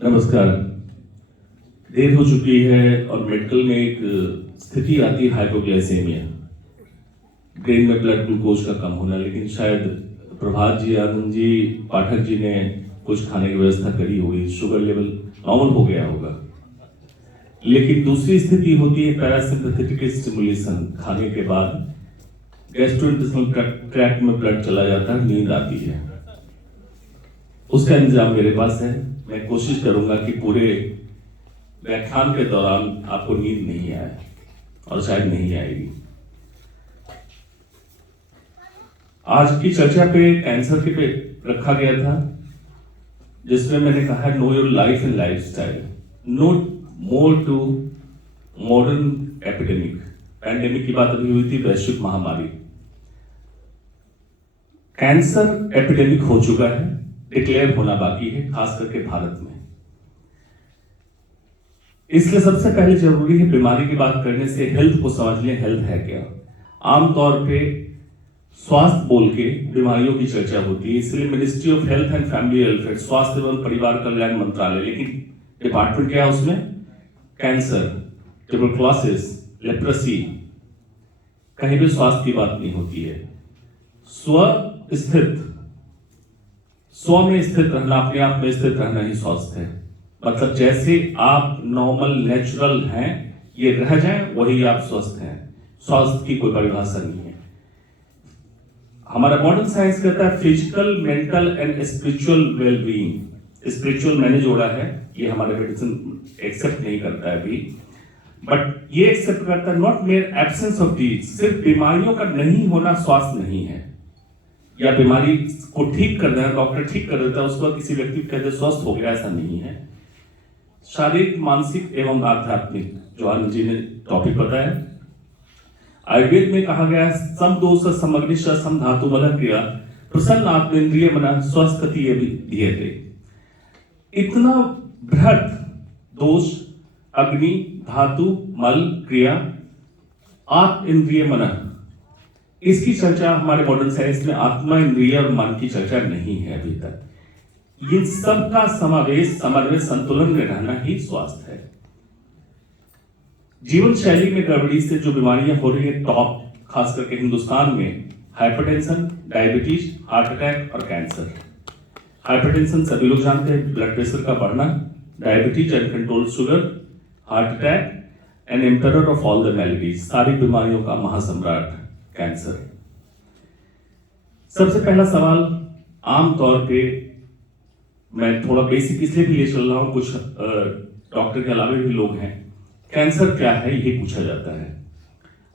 नमस्कार। देर हो चुकी है और मेडिकल में एक स्थिति आती है हाइपोग्लाइसेमिया, ब्रेन में ब्लड ग्लूकोज का कम होना, लेकिन शायद प्रभात जी, आनंद जी, पाठक जी ने कुछ खाने की व्यवस्था करी होगी, शुगर लेवल नॉर्मल हो गया होगा। लेकिन दूसरी स्थिति होती है पैरासिम्पैथेटिक स्टिमुलेशन, खाने के बाद गैस्ट्रोइंटेस्टाइनल ट्रैक्ट में ब्लड चला जाता है, नींद आती है। उसका इंतजाम मेरे पास है। मैं कोशिश करूंगा कि पूरे व्याख्यान के दौरान आपको नींद नहीं आए और शायद नहीं आएगी। आज की चर्चा पे कैंसर के पे रखा गया था, जिसमें मैंने कहा know your life and lifestyle, no more to modern epidemic. Pandemic की बात अभी हुई थी, वैश्विक महामारी। कैंसर एपिडेमिक हो चुका है, डिक्लेयर होना बाकी है, खास करके भारत में। इसलिए सबसे पहले जरूरी है बीमारी की बात करने से हेल्थ को समझ लें, हेल्थ है क्या। आमतौर पे स्वास्थ्य बोल के बीमारियों की चर्चा होती है, इसलिए ministry of health and family welfare, स्वास्थ्य एवं परिवार कल्याण मंत्रालय, लेकिन डिपार्टमेंट क्या है उसमें? कैंसर, ट्यूबरकुलोसिस, लेप्रेसी, कहीं भी स्वास्थ्य की बात नहीं होती है। स्व में स्थित रहना, अपने आप में स्थित रहना ही स्वास्थ्य है। मतलब जैसे आप नॉर्मल नेचुरल हैं, ये रह जाएं, वही आप स्वस्थ हैं। स्वास्थ्य की कोई परिभाषा नहीं है। हमारा मॉडर्न साइंस कहता है physical, mental and spiritual wellbeing. Spiritual मैंने जोड़ा है, ये हमारे मेडिसिन एक्सेप्ट नहीं करता है अभी, बट ये एक्सेप्ट करता है not mayor absence of disease. सिर्फ बीमारियों का नहीं होना स्वास्थ्य नहीं है, या बीमारी को ठीक कर देना, डॉक्टर ठीक कर देता है, उसके बाद किसी व्यक्ति को कहते स्वस्थ हो गया, ऐसा नहीं है। शारीरिक, मानसिक एवं आध्यात्मिक, जो आनंद जी ने टॉपिक बताया। आयुर्वेद में कहा गया सम दोष समग्निश सम धातु बल क्रिया प्रसन्न आत्मेंद्रिय मना स्वस्थति दिए। इतना बृहद दोष, अग्नि, धातु, मल, क्रिया, आत्म इंद्रिय मन, इसकी चर्चा हमारे मॉडर्न साइंस में आत्मा, इंद्रिय और मन की चर्चा नहीं है अभी तक। इन सब का समावेश, समन्वय, संतुलन में रहना ही स्वास्थ्य है। जीवन शैली में गड़बड़ी से जो बीमारियां हो रही है टॉप, खास करके हिंदुस्तान में, हाइपरटेंशन, डायबिटीज, हार्ट अटैक और कैंसर। हाइपरटेंशन सभी लोग जानते हैं, ब्लड प्रेशर का बढ़ना, diabetes, uncontrolled sugar, heart attack and emperor of all the maladies, सारी बीमारियों का महासम्राट कैंसर। सबसे पहला सवाल, आमतौर पे मैं थोड़ा बेसिक इसलिए भी ले चल रहा हूं, कुछ डॉक्टर के अलावा भी लोग हैं, कैंसर क्या है ये पूछा जाता है।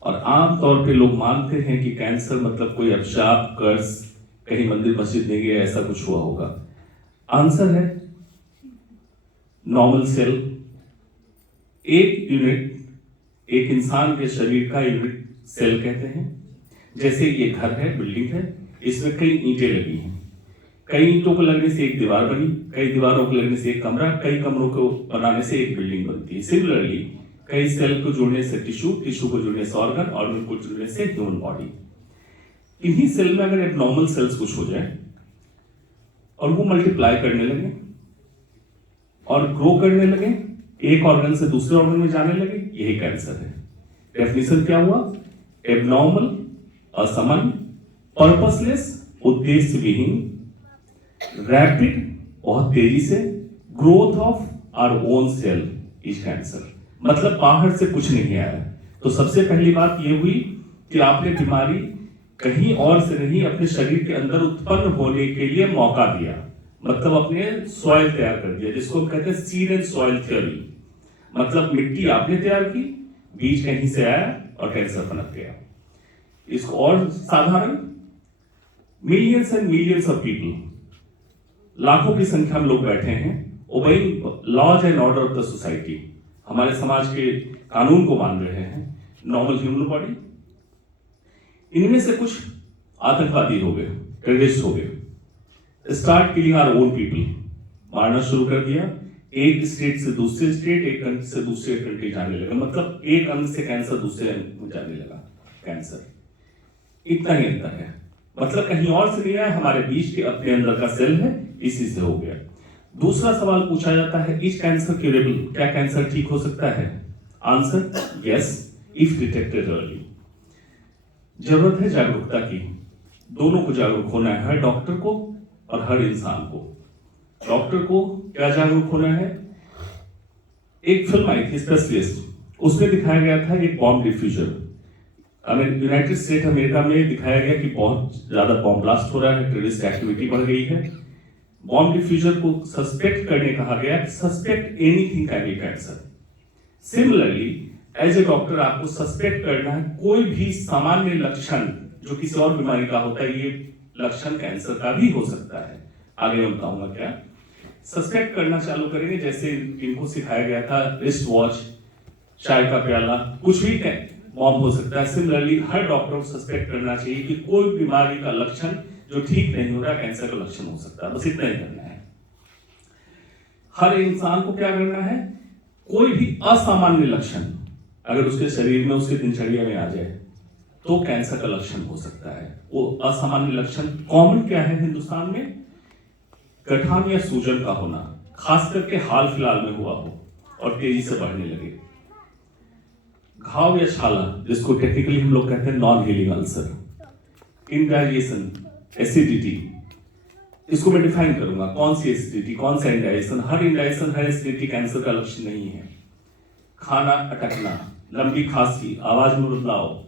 और आमतौर पे लोग मानते हैं कि कैंसर मतलब कोई अभिशाप, कर्स, कहीं मंदिर मस्जिद नहीं गया, ऐसा कुछ हुआ होगा। आंसर है नॉर्मल सेल। एक यूनिट, एक इंसान के शरीर का यूनिट सेल कहते हैं। जैसे ये घर है, बिल्डिंग है, इसमें कई ईंटें लगी हैं, कई ईंटों को लगने से एक दीवार बनी, कई दीवारों को लगने से एक कमरा, कई कमरों को बनाने से एक बिल्डिंग बनती है। सिमिलरली कई सेल को जोड़ने से टिश्यू, टिश्यू को जोड़ने से ऑर्गन, ऑर्गन को जोड़ने से ह्यूमन बॉडी। इन्हीं सेल में अगर एबनॉर्मल सेल्स कुछ हो जाए और वो मल्टीप्लाई करने लगे और ग्रो करने लगे, एक ऑर्गन से दूसरे ऑर्गन में जाने लगे, यही कैंसर है। डेफिनेशन क्या हुआ? एबनॉर्मल, असामान्य, पर्पसलेस, उद्देश्य विहीन, रैपिड, बहुत तेजी से, growth of our own cell is cancer. मतलब बाहर से कुछ नहीं आया। तो सबसे पहली बात यह हुई कि आपने बीमारी कहीं और से नहीं, अपने शरीर के अंदर उत्पन्न होने के लिए मौका दिया, मतलब अपने सॉइल तैयार कर दिया, जिसको कहते हैं सीड एंड सॉइल थ्योरी। मतलब मिट्टी आपने तैयार की, बीज कहीं से आया और कैंसर पनप गया। इसको और साधारण, millions and millions of people, लाखों की संख्या में लोग बैठे हैं, obeying laws and order of the society, हमारे समाज के कानून को मान रहे हैं, नॉर्मल ह्यूमन बॉडी। इनमें से कुछ आतंकवादी हो गए, टेररिस्ट हो गए, start killing our own people, मारना शुरू कर दिया। एक स्टेट से दूसरे स्टेट, एक कंट्री से दूसरे कंट्री जाने लगा, मतलब एक अंग से कैंसर दूसरे अंग में जाने लगा कैंसर। इतना ही अंतर है, मतलब कहीं और से नहीं आया, हमारे बीच के अपने अंदर का सेल है, इसी से हो गया। दूसरा सवाल पूछा जाता है, इज कैंसर क्यूरेबल? क्या कैंसर ठीक हो सकता है? Answer yes, if detected early. जरूरत है जागरूकता की, दोनों को जागरूक होना है, हर डॉक्टर को और हर इंसान को। डॉक्टर को क्या जागरूक होना है? एक फिल्म आई थी स्पेशलिस्ट, उसमें दिखाया गया था एक bomb diffuser. United state America में दिखाया गया कि बहुत ज्यादा बॉम्ब ब्लास्ट हो रहा है, टेररिस्ट एक्टिविटी बढ़ गई है। बॉम्ब डिफ्यूजर को सस्पेक्ट करने कहा गया, suspect anything can be cancer. Similarly as a doctor आपको सस्पेक्ट करना है कोई भी सामान्य लक्षण जो किसी और बीमारी का होता है, ये लक्षण कैंसर का भी हो सकता है। आगे मैं बताऊंगा क्या। सस्पेक्ट करना चालू करेंगे, जैसे इनको सिखाया गया था रिस्ट वॉच, चाय का प्याला, कुछ भी बॉम्ब हो सकता है। सिमिलरली हर डॉक्टर को सस्पेक्ट करना चाहिए कि कोई बीमारी का लक्षण जो ठीक नहीं हो रहा, कैंसर का लक्षण हो सकता है। बस इतना ही करना है। हर इंसान को क्या करना है? कोई भी असामान्य लक्षण अगर उसके शरीर में, उसके दिनचर्या में आ जाए तो कैंसर का लक्षण हो सकता है। वो असामान्य लक्षण कॉमन क्या है हिंदुस्तान में? गठान या सूजन का होना, खास करके हाल फिलहाल में हुआ हो और तेजी से बढ़ने लगे। घाव या छाला, जिसको टेक्निकली हम लोग कहते हैं non healing ulcer. Indigestion, acidity, इसको मैं डिफाइन करूंगा, कौन सी एसिडिटी, कौन सा इंडाइजेशन। हर इंडाइजेशन, हर एसिडिटी कैंसर का लक्षण नहीं है। खाना अटकना, लंबी खांसी, आवाज में बदलाव,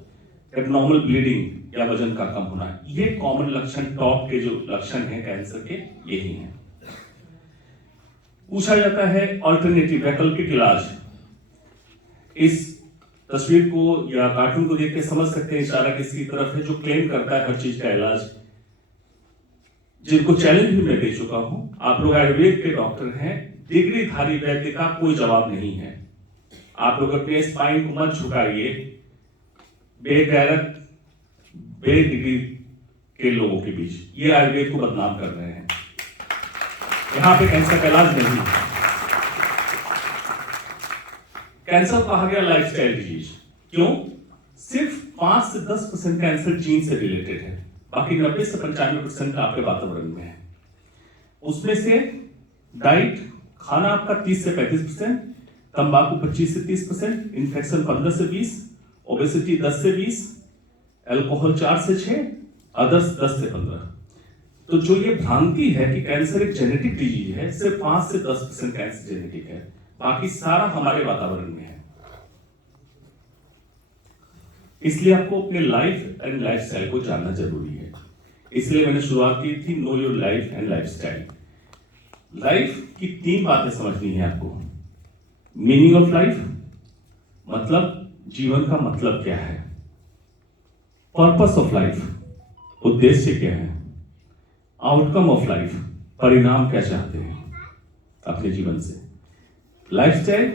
एबनॉर्मल ब्लीडिंग या वजन का कम होना, ये कॉमन लक्षण, टॉप के जो लक्षण हैं कैंसर के, यही हैं। पूछा जाता है अल्टरनेटिव, वैकल्पिक इलाज। इस तस्वीर को या कार्टून को देख के समझ सकते हैं इशारा किसकी तरफ है, जो क्लेम करता है हर चीज का इलाज, जिनको चैलेंज भी मैं दे चुका हूं। आप लोग आयुर्वेद के डॉक्टर हैं, डिग्रीधारी वैद्य का कोई जवाब नहीं है। आप लोग अपने स्पाइन को मत झुकाइए बेगैरत, बेडिग्री के लोगों के बीच। ये आयुर्वेद को बदनाम कर रहे हैं। यहां पे कैंसर का इलाज नहीं है। कैंसर कहा गया लाइफस्टाइल डिजीज, क्यों? सिर्फ 5 से 10% कैंसर जीन से रिलेटेड है, बाकी 90 से 95% आपके वातावरण में है। उसमें से डाइट, खाना आपका 30 से 35%, तंबाकू 25 से 30%, इन्फेक्शन 15 से 20, ओबेसिटी 10 से 20, अल्कोहल 4 से 6, अदर्स 10 से 15। तो जो ये भ्रांति है कि कैंसर एक जेनेटिक डिजीज है, सिर्फ 5 से 10% कैंसर जेनेटिक है, बाकी सारा हमारे वातावरण में है। इसलिए आपको अपने लाइफ एंड लाइफस्टाइल को जानना जरूरी है। इसलिए मैंने शुरुआत की थी no your life and lifestyle. Life की 3 बातें समझनी है आपको। मीनिंग ऑफ लाइफ, मतलब जीवन का मतलब क्या है। पर्पस ऑफ लाइफ, उद्देश्य क्या है। आउटकम ऑफ लाइफ, परिणाम क्या चाहते हैं अपने जीवन से। लाइफस्टाइल,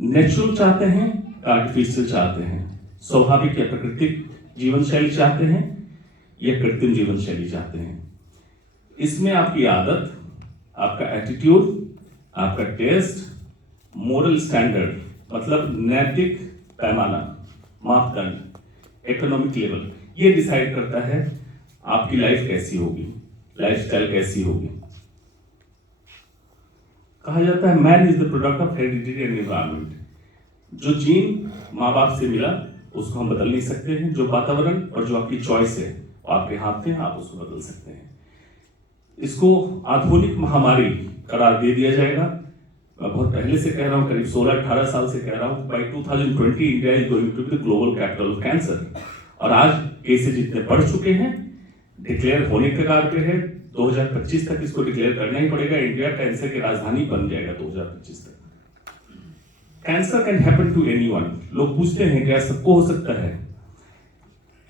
नेचुरल चाहते हैं, आर्टिफिशियल चाहते हैं, स्वाभाविक या प्राकृतिक जीवन शैली चाहते हैं या कृत्रिम जीवन शैली चाहते हैं। इसमें आपकी आदत, आपका एटीट्यूड, आपका टेस्ट, मोरल स्टैंडर्ड मतलब नैतिक पैमाना, मापदंड, इकोनॉमिक लेवल, ये डिसाइड करता है आपकी लाइफ कैसी होगी, लाइफस्टाइल कैसी होगी। कहा जाता है man is the product of heredity and environment. जो जीन माँ बाप से मिला उसको हम बदल नहीं सकते हैं, जो वातावरण और जो आपकी चॉइस है वो आपके हाथ में, आप उसको बदल सकते हैं। इसको आधुनिक महामारी करार दे दिया जाएगा। मैं बहुत पहले से कह रहा हूँ, करीब 16-18 साल से कह रहा हूँ, by 2020 India is going to be the global capital of cancer. और आज केसेज इतने बढ़ चुके हैं, डिक्लेयर होने के कगार पे है। 2025 तक इसको डिक्लेयर करना ही पड़ेगा, इंडिया कैंसर की राजधानी बन जाएगा 2025 तक। Cancer can happen to anyone. लोग पूछते हैं क्या सबको हो सकता है?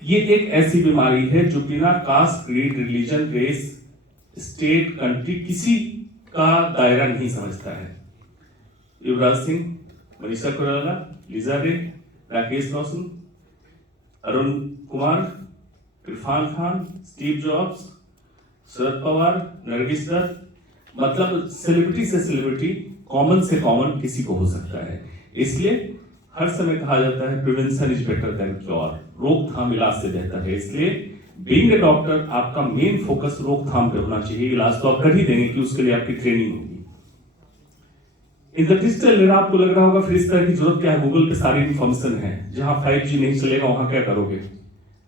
ये एक ऐसी बीमारी है जो बिना caste, creed, religion, race, state, country किसी का दायरा नहीं समझता है। युवराज सिंह, मनीषा कोइराला, लिजा रे, राकेश रोशन, अरुण कुमार, इरफान खान, स्टीव जॉब्स, शरद पवार, नरगिस दत्त, मतलब सेलिब्रिटी से सेलिब्रिटी, कॉमन से कॉमन किसी को हो सकता है। इसलिए हर समय कहा जाता है prevention is better than cure, रोकथाम इलाज से बेहतर है। इसलिए बीइंग ए डॉक्टर आपका मेन फोकस रोकथाम पे होना चाहिए। इलाज तो आप कर ही देंगे कि उसके लिए आपकी ट्रेनिंग होगी। इन द डिजिटल एरा आपको लग रहा होगा फिर इस तरह की जरूरत क्या है, गूगल पे सारी इन्फॉर्मेशन है। जहां 5G नहीं चलेगा वहां क्या करोगे,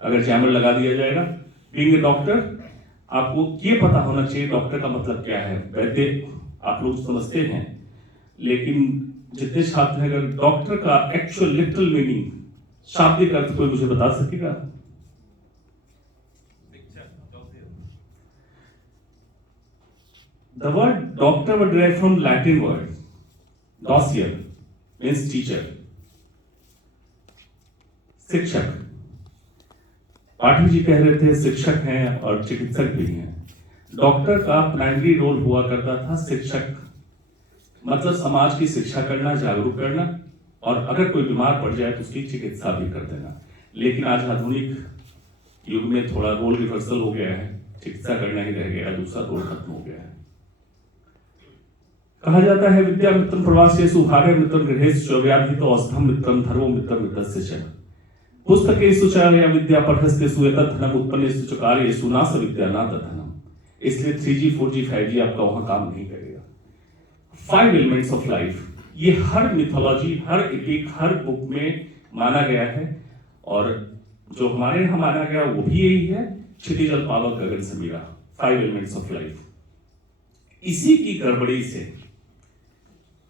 अगर जैमर लगा दिया जाएगा। बीइंग ए डॉक्टर आपको ये पता होना चाहिए डॉक्टर का मतलब क्या है। वैद्य आप लोग समझते हैं, लेकिन जितने छात्र हैं, अगर डॉक्टर का एक्चुअल लिटरल मीनिंग, शाब्दिक अर्थ कोई मुझे बता सकेगा? The word doctor was derived from Latin word docere, means teacher, शिक्षक। पाठक जी कह रहे थे शिक्षक हैं और चिकित्सक भी हैं। डॉक्टर का प्राइमरी रोल हुआ करता था शिक्षक, मतलब समाज की शिक्षा करना, जागरूक करना, और अगर कोई बीमार पड़ जाए तो उसकी चिकित्सा भी कर देना। लेकिन आज आधुनिक युग में थोड़ा रोल रिवर्सल हो गया है, चिकित्सा करना ही रह गया, दूसरा रोल खत्म हो गया है। कहा जाता है विद्या मित्रम प्रवासेषु भार्य मित्रम गृहेषु व्याधितो औषधम मित्रम धर्मो मित्रम मित्रस्य च पुस्तकेषु च या विद्या पठस्तेषु एतद्धनम उत्पन्नेषु च कार्येषु नास विद्या न तद्धनम। इसलिए 3G 4G 5G आपका वहां काम नहीं करेगा। 5 एलिमेंट्स ऑफ लाइफ, ये हर मिथोलॉजी, हर बुक में माना गया है, और जो हमारे यहां माना गया वो भी यही है, क्षिति जल पावक गगन समीरा, 5 एलिमेंट्स ऑफ लाइफ। इसी की गड़बड़ी से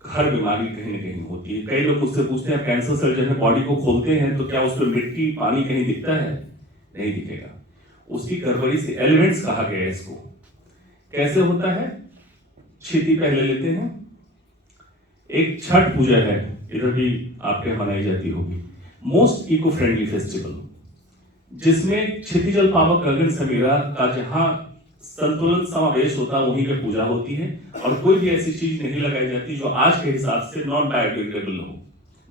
हर बीमारी कहीं ना कहीं होती है। कई लोग मुझसे पूछते हैं कैंसर सर्जन है, बॉडी को खोलते हैं तो क्या उसमें मिट्टी पानी कहीं दिखता है? नहीं दिखेगा। उसकी गड़बड़ी से एलिमेंट्स कहा गया है इसको। कैसे होता है? क्षिति पहले लेते हैं। एक छठ पूजा है, इधर भी आपके यहाँ मनाई जाती होगी, मोस्ट इको फ्रेंडली फेस्टिवल, जिसमें क्षितिजल पावक गगन समीरा का जहां संतुलन समावेश होता है वहीं पे पूजा होती है, और कोई भी ऐसी चीज नहीं लगाई जाती जो आज के हिसाब से नॉन बायोडिग्रेडेबल हो,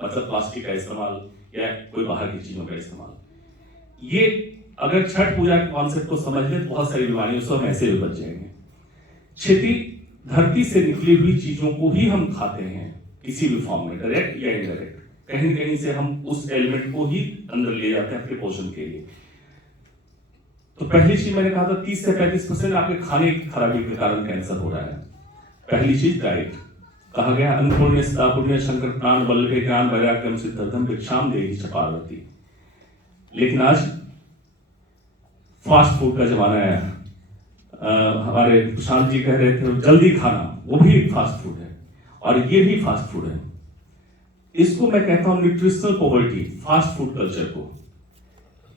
मतलब प्लास्टिक का इस्तेमाल या कोई बाहर की चीजों का इस्तेमाल। ये अगर छठ पूजा के कॉन्सेप्ट को समझ ले तो बहुत सारी बीमारियों से हम ऐसे भी बच जाएंगे। क्षिति धरती से निकली हुई चीजों को ही हम खाते हैं किसी भी फॉर्म में, डायरेक्ट या इनडायरेक्ट। कहीं न कहीं से हम उस एलिमेंट को ही अंदर ले जाते हैं अपने पोषण के लिए। तो पहली चीज मैंने कहा था 30 से 35% आपके खाने की खराबी के कारण कैंसर हो रहा है। पहली चीज डाइट। कहा गया अन्नपूर्णे सदा पुण्य शंकर प्राण बल्लभे ज्ञान वैराग्यम सिद्धर्थम भिक्षाम देहि च पार्वती। लेकिन आज फास्ट फूड का जमाना है। हमारे प्रशांत जी कह रहे थे जल्दी खाना, वो भी फास्ट फूड है, और ये भी फास्ट फूड है। इसको मैं कहता हूं nutritional poverty, fast food culture को।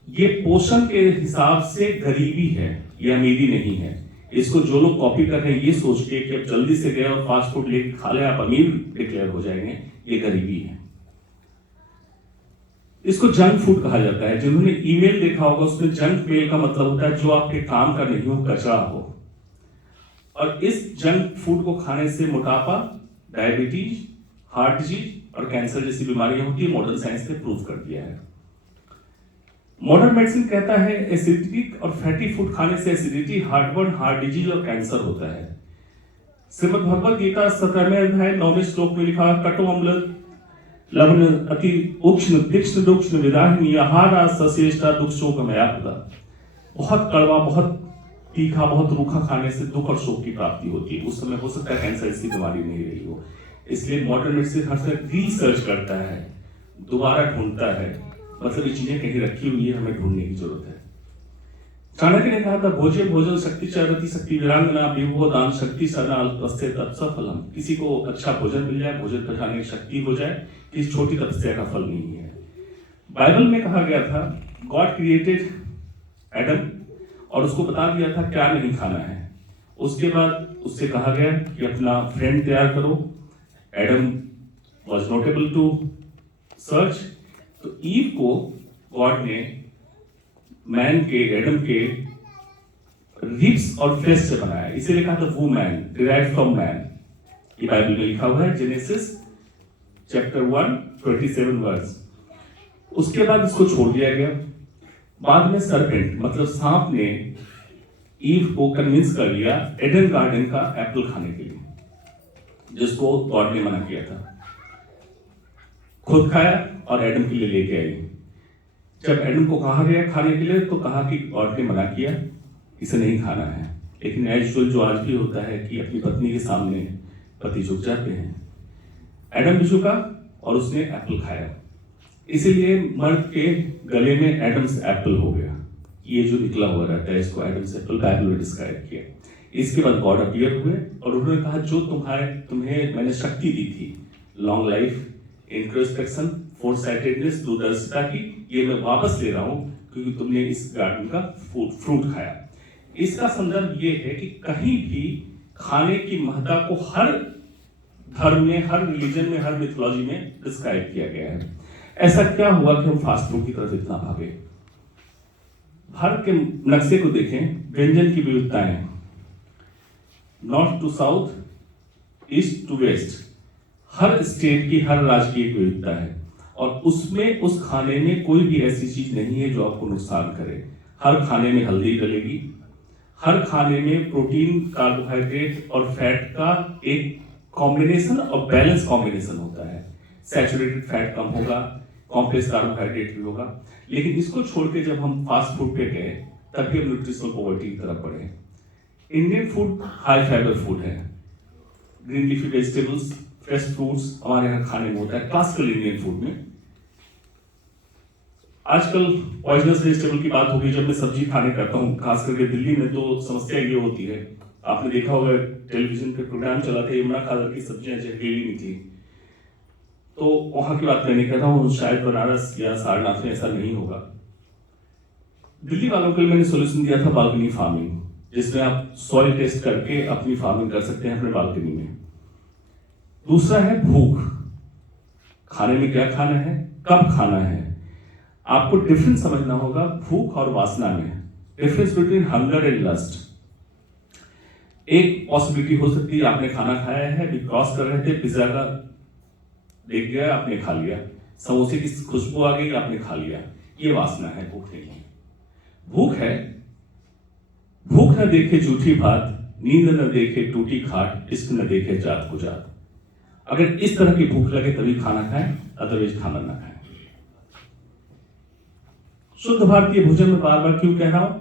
ये पोषण के हिसाब से गरीबी है, ये अमीरी नहीं है। इसको जो लोग कॉपी कर रहे हैं ये सोच के कि अब जल्दी से गए और फास्ट फूड लेके खा ले आप अमीर डिक्लेयर हो जाएंगे, ये गरीबी है। इसको जंक फूड कहा जाता है। जिन्होंने ईमेल देखा होगा उसमें जंक मेल का मतलब होता है जो आपके काम का नहीं हो, कचरा हो। और इस जंक फूड को खाने से मोटापा, डायबिटीज, हार्ट डिजीज और कैंसर जैसी बीमारियां होती है। मॉडर्न साइंस ने प्रूव कर दिया है। मॉडर्न मेडिसिन कहता है एसिडिटी और फैटी फूड खाने से एसिडिटी, हार्टबर्न, हार्ट डिजीज और कैंसर होता है। श्रीमद् भगवद गीता 17वें अध्याय 9वें श्लोक में लिखा है कटु अम्ल लवण अति उक्ष्ण तीक्ष्ण दुक्ष्ण विदाहिनी आहारा ससेष्टा दुख शोक मयापदा। बहुत कड़वा, बहुत तीखा, बहुत रूखा खाने से दुख और शोक की प्राप्ति होती है। उस समय हो सकता है कैंसर इसकी बीमारी नहीं रही हो। इसलिए मॉडर्न मेडिसिन हर समय रिसर्च करता है, दोबारा ढूंढता है, मतलब ये चीजें कहीं रखी हुई है, हमें ढूंढने की जरूरत है। चाणक्य ने कहा था भोजे भोजन शक्ति चरति शक्ति वीरांगना विभो दान शक्ति सरना अल्पस्ते तत्सफलम। किसी को अच्छा भोजन मिल जाए, भोजन पचाने की शक्ति हो जाए, किसी छोटी तपस्या का फल नहीं है। बाइबल में कहा गया था गॉड क्रिएटेड एडम और उसको बता दिया था क्या नहीं खाना है। उसके बाद उससे कहा गया कि अपना फ्रेंड तैयार करो। Adam was not able to search, तो ईव को गॉड ने मैन के, एडम के रिब्स और फ्लेश से बनाया, इसीलिए कहा था वुमैन डिराइव्ड फ्रॉम मैन। ये बाइबल में लिखा हुआ है, जेनेसिस चैप्टर 1:27 वर्स। उसके बाद इसको छोड़ दिया गया। बाद में सरपेंट मतलब सांप ने ईव को कन्विंस कर लिया एडन गार्डन का एप्पल खाने के लिए, जिसको गॉड ने मना किया था। खुद खाया और एडम के लिए लेके आई। जब एडम को कहा गया खाने के लिए तो कहा कि गॉड ने मना किया, इसे नहीं खाना है। लेकिन एज जो आज भी होता है कि अपनी पत्नी के सामने पति झुक जाते हैं। एडम भी झुका और उसने एप्पल खाया, इसीलिए मर्द के गले में एडम्स एप्पल हो गया। ये जो निकला हुआ रहता है इसको एडम्स एप्पल बाइबल में डिस्क्राइब किया। इसके बाद गॉड अपीयर हुए और उन्होंने कहा जो तुम्हें मैंने शक्ति दी थी, लॉन्ग लाइफ, इंट्रोस्पेक्शन, फोरसाइटेडनेस, दूरदर्शिता की, ये मैं वापस ले रहा हूं क्योंकि तुमने इस गार्डन का फ्रूट खाया। इसका संदर्भ ये है कि कहीं भी खाने की महत्ता को हर धर्म में, हर रिलीजन में, हर मिथोलॉजी में डिस्क्राइब किया गया है। ऐसा क्या हुआ कि हम फास्ट फूड की तरफ इतना भागे? भारत के नक्शे को देखें, व्यंजन की विविधताएं, north to south, east to west, हर स्टेट की, हर राज्य की एक विविधता है और उसमें, उस खाने में कोई भी ऐसी चीज नहीं है जो आपको नुकसान करे। हर खाने में हल्दी डलेगी, हर खाने में प्रोटीन, कार्बोहाइड्रेट और फैट का एक कॉम्बिनेशन और बैलेंस कॉम्बिनेशन होता है। सैचुरेटेड फैट कम होगा, कॉम्प्लेक्स कार्बोहाइड्रेट भी होगा। लेकिन इसको छोड़ के जब हम फास्ट फूड पे गए तभी हम न्यूट्रिशनल पॉवर्टी की तरफ बढ़े। Indian food high fibre food है, green leafy vegetables, fresh fruits हमारे यहाँ खाने में होता है क्लासिकल इंडियन फूड में। आजकल पॉइजनस वेजिटेबल की बात होगी। जब मैं सब्जी खाने करता हूँ, खास करके दिल्ली में, तो समस्या ये होती है, आपने देखा होगा टेलीविजन पे प्रोग्राम चला था, यमुना खादर की सब्जियां जहरीली निकली, तो वहां की बात मैं नहीं कहता हूँ, शायद बनारस या सारनाथ में ऐसा नहीं होगा। दिल्ली वालों के लिए मैंने सोल्यूशन दिया था बालकनी फार्मिंग, जिसमें आप सॉइल टेस्ट करके अपनी फार्मिंग कर सकते हैं अपने बालकनी में। दूसरा है भूख, खाने में क्या खाना है, कब खाना है। आपको डिफरेंस समझना होगा भूख और वासना में, difference between hunger and lust. एक पॉसिबिलिटी हो सकती है, आपने खाना खाया है, अभी क्रॉस कर रहे थे, पिज्जा का देख गया, आपने खा लिया, समोसे की खुशबू आ गई, आपने खा लिया, ये वासना है, भूख नहीं है। भूख है, भूख न देखे झूठी बात, नींद न देखे टूटी खाट, इश्क न देखे जात को जात। अगर इस तरह की भूख लगे तभी खाना खाएं, अदरवाइज खाना ना खाएं। शुद्ध भारतीय भोजन में बार बार क्यों कह रहा हूं?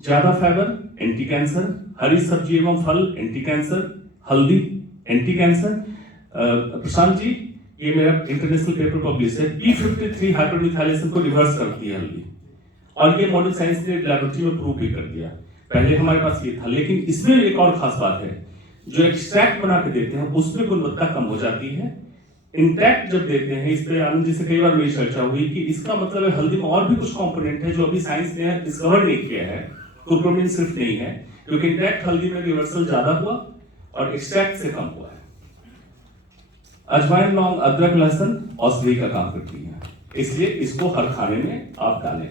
ज्यादा फाइबर एंटी कैंसर, हरी सब्जी एवं फल एंटी कैंसर, हल्दी एंटी कैंसर। प्रशांत जी, ये मेरा इंटरनेशनल पेपर पब्लिश है, P53 हाइपरमिथाइलेशन को रिवर्स करती है हल्दी, और ये मॉडर्न साइंस ने लैबोरेटरी में प्रूव भी कर दिया। पहले हमारे पास ये था, लेकिन इसमें एक और खास बात है, जो एक्सट्रैक्ट बना के देते हैं उसमें गुणवत्ता कम हो जाती है। इंटैक्ट जब देते हैं, इस पे आनंद जी से कई बार मेरी चर्चा हुई कि इसका मतलब है हल्दी में और भी कुछ कंपोनेंट है जो अभी साइंस ने डिस्कवर नहीं किया है, कुरकुमिन सिर्फ नहीं है, क्योंकि इंटैक्ट हल्दी में रिवर्सल ज्यादा हुआ और एक्सट्रैक्ट से कम हुआ है। अजवाइन, लौंग, अदरक, लहसुन औषधि का काम करती है, इसलिए इसको हर खाने में आप डालें।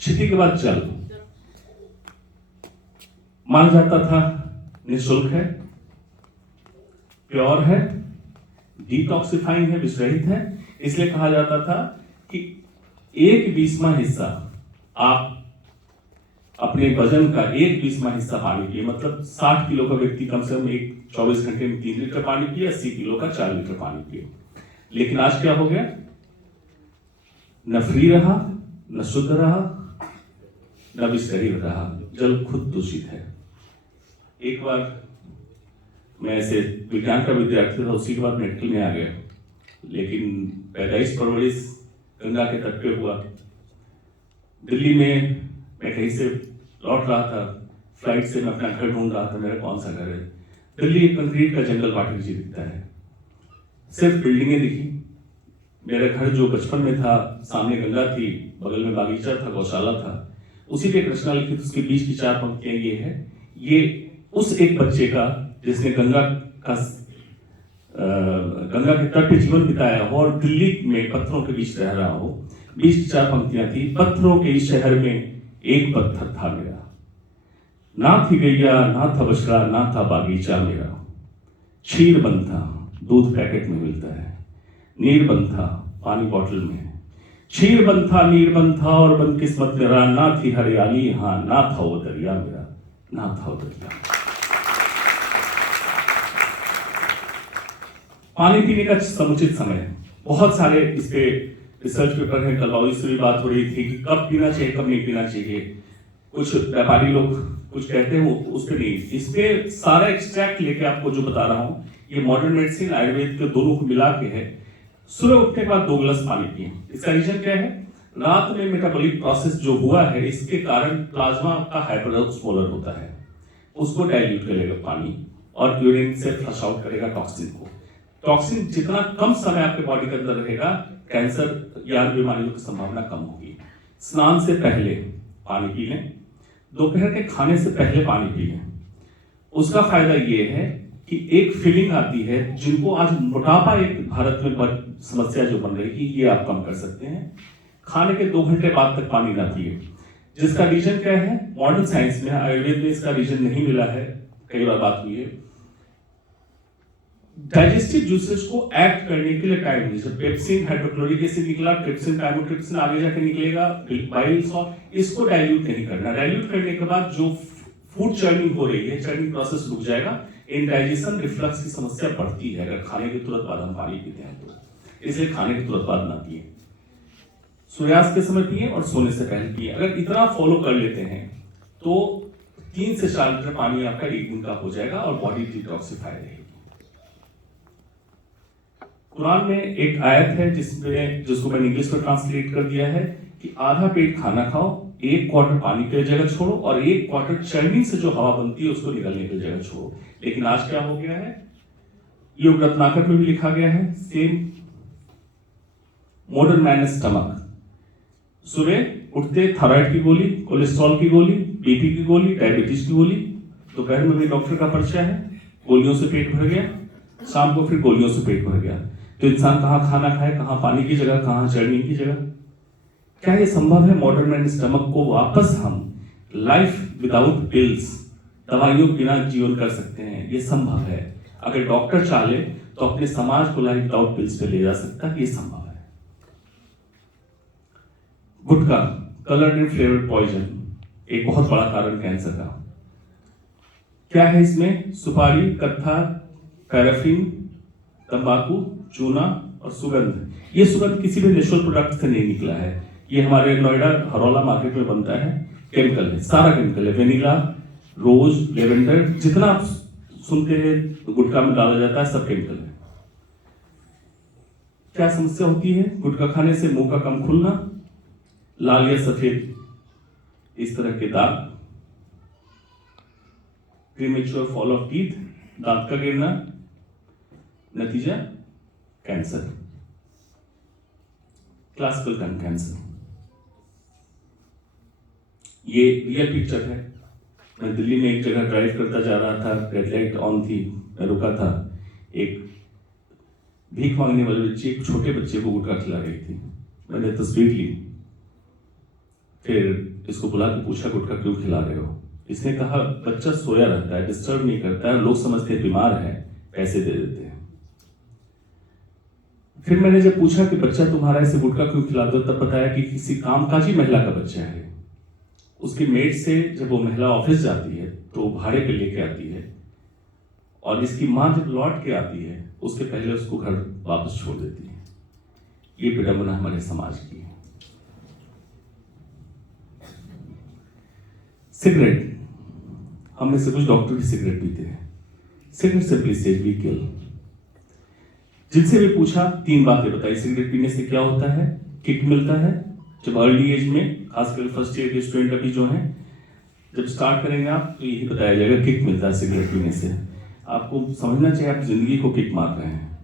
क्षिति के बाद जल माना जाता था निःशुल्क है, प्योर है, डिटॉक्सिफाइंग है, विषरहित है, इसलिए कहा जाता था कि 1/20वां हिस्सा आप अपने वजन का 1/20वां हिस्सा पानी पिए। मतलब 60 किलो का व्यक्ति कम से कम 24 घंटे में 3 लीटर पानी पिए, 80 किलो का 4 लीटर पानी पिए। लेकिन आज क्या हो गया? न फ्री रहा, न शुद्ध रहा, न विषरहित रहा, जल खुद दूषित है। एक बार मैं ऐसे विज्ञान का विद्यार्थी था, उसी के बाद मेडिकल में आ गया, लेकिन पैदाइश परवरिश गंगा के तट पे हुआ। दिल्ली में मैं कहीं से लौट रहा था, फ्लाइट से मैं अपना घर ढूंढ रहा था, मेरा कौन सा घर है। दिल्ली एक कंक्रीट का जंगल बाटी जी दिखता है, सिर्फ बिल्डिंगें दिखी। मेरा घर जो बचपन में था, सामने गंगा थी, बगल में बागीचा था, गौशाला था, उसी पे एक रचना लिखी थी, उसकी बीच की 4 पंक्तियां ये है, ये उस एक बच्चे का जिसने गंगा के तट पे जीवन बिताया हो और दिल्ली में पत्थरों के बीच रह रहा हो। बीच की 4 पंक्तियां थी, पत्थरों के इस शहर में एक पत्थर था मेरा, ना थी गैया, ना था बछड़ा, ना था बागीचा मेरा। क्षीर बन था, दूध पैकेट में मिलता है, नीर बन था, पानी बॉटल में। क्षीर बन था, नीर बन था और बदकिस्मत मेरा, ना थी हरियाली यहाँ, ना था वो दरिया मेरा, ना था वो दरिया। पानी पीने का समुचित समय, बहुत सारे इस पे रिसर्च पेपर है, कल से भी बात हो रही थी कि कब पीना चाहिए कब नहीं पीना चाहिए। कुछ व्यापारी लोग कुछ कहते हैं, वो उस पर नहीं, इसमें सारा एक्सट्रैक्ट लेके आपको जो बता रहा हूँ, ये मॉडर्न मेडिसिन आयुर्वेद के दोनों को मिला के है। सुबह उठने के बाद 2 गिलास पानी पिए। इसका रीजन क्या है? रात में मेटाबॉलिक प्रोसेस जो हुआ है, इसके कारण प्लाज्मा का हाइपरऑक्समोलर होता है, उसको डाइल्यूट करेगा पानी और यूरिन से फ्लश आउट करेगा टॉक्सिन को। टॉक्सिन जितना कम समय आपके बॉडी के अंदर रहेगा, कैंसर या बीमारियों की संभावना कम होगी। स्नान से पहले पानी पी लें, दोपहर के खाने से पहले पानी पी लें। उसका फायदा ये है कि एक फीलिंग आती है, जिनको आज मोटापा एक भारत में समस्या जो बन रही है, ये आप कम कर सकते हैं। खाने के 2 घंटे बाद तक पानी ना पिए, जिसका रीजन क्या है? मॉडर्न साइंस में, आयुर्वेद में इसका रीजन नहीं मिला है, कई बार बात हुई है। डाइजेस्टिव जूसेस को एक्ट करने के लिए टाइम नहीं, जब पेप्सिन हाइड्रोक्लोरिक एसिड निकला, ट्रिप्सिन टाइमोट्रिप्सिन आगे जाके निकलेगा, बाइल सॉल्ट, इसको डाइल्यूट नहीं करना। डाइल्यूट करने के बाद जो फूड चर्निंग हो रही है, चर्निंग प्रोसेस रुक जाएगा, इंडाइजेशन रिफ्लक्स की समस्या बढ़ती है अगर खाने के तुरंत बाद हम पानी पीते हैं तो। इसलिए खाने के तुरंत बाद ना पिए, सूर्यास्त के समय पिए और सोने से पहले पिए। अगर इतना फॉलो कर लेते हैं तो 3 से 4 लीटर पानी आपका एक दिन का हो जाएगा और बॉडी डिटॉक्सिफाई रहेगी। कुरान में एक आयत है जिसको मैंने इंग्लिश में ट्रांसलेट कर दिया है कि आधा पेट खाना खाओ, 1 क्वार्टर पानी की जगह छोड़ो और 1 क्वार्टर चर्निंग से जो हवा बनती है उसको निकलने की जगह छोड़ो। लेकिन आज क्या हो गया है? योग रत्नाकर में भी लिखा गया है, सेम मॉडर्न मैन स्टमक। सुबह उठते थायराइड की गोली, कोलेस्ट्रॉल की गोली, बीपी की गोली, डायबिटीज की गोली, दोपहर में भी डॉक्टर का पर्चा है, गोलियों से पेट भर गया, शाम को फिर गोलियों से पेट भर गया। तो इंसान कहाँ खाना खाए, कहाँ पानी की जगह, कहाँ चर्निंग की जगह? क्या ये संभव है मॉडर्न मैन स्टमक को वापस हम लाइफ विदाउट पिल्स, दवाइयों बिना जीवन कर सकते हैं? ये संभव है। अगर डॉक्टर चाहे तो अपने समाज को लाइफ विदाउट पिल्स पे ले जा सकता है, ये संभव है। गुटखा, कलर्ड एंड फ्लेवर्ड पॉइजन, एक बहुत बड़ा कारण कैंसर का। क्या है इसमें? सुपारी, कत्था, पैराफिन, तंबाकू, चूना और सुगंध। ये सुगंध किसी भी नेचुरल प्रोडक्ट से नहीं निकला है, ये हमारे नोएडा हरौला मार्केट में बनता है, केमिकल है, सारा केमिकल है। वेनिला, रोज, लेवेंडर, जितना आप सुनते हैं गुटखा में डाला जाता है, सब केमिकल है। क्या समस्या होती है गुटखा खाने से? मुंह का कम खुलना, लाल या सफेद इस तरह के दाग, प्रीमेच्योर फॉल ऑफ टीथ, दांत का गिरना, नतीजा कैंसर, क्लासिकल टंग कैंसर। ये रियल पिक्चर है। मैं दिल्ली में एक जगह ड्राइव करता जा रहा था, रेड लाइट ऑन थी, मैं रुका था, एक भीख मांगने वाले बच्चे एक छोटे बच्चे को गुटखा खिला रही थी। मैंने तस्वीर ली, फिर इसको बुला के पूछा गुटखा क्यों खिला रहे हो? इसने कहा बच्चा सोया रहता है, डिस्टर्ब नहीं करता है, लोग समझते हैं बीमार है, पैसे दे देते हैं। फिर मैंने जब पूछा कि बच्चा तुम्हारा इसे गुटखा क्यों खिला दो, तब बताया कि किसी कामकाजी महिला का बच्चा है। उसकी मेड से जब वो महिला ऑफिस जाती है तो भाड़े पे लेके आती है और इसकी माँ जब लौट के आती है उसके पहले उसको घर वापस छोड़ देती है। ये विडंबना हमारे समाज की है। सिगरेट, हम में से कुछ डॉक्टर भी सिगरेट पीते हैं। सिगरेट से प्लीज बी किल। जिनसे भी पूछा 3 बातें बताई सिगरेट पीने से क्या होता है। किक मिलता है, जब अर्ली एज में, खासकर फर्स्ट ईयर के स्टूडेंट अभी जो हैं, जब स्टार्ट करेंगे आप तो यही बताया जाएगा किक मिलता है सिगरेट पीने से। आपको समझना चाहिए आप जिंदगी को किक मार रहे हैं।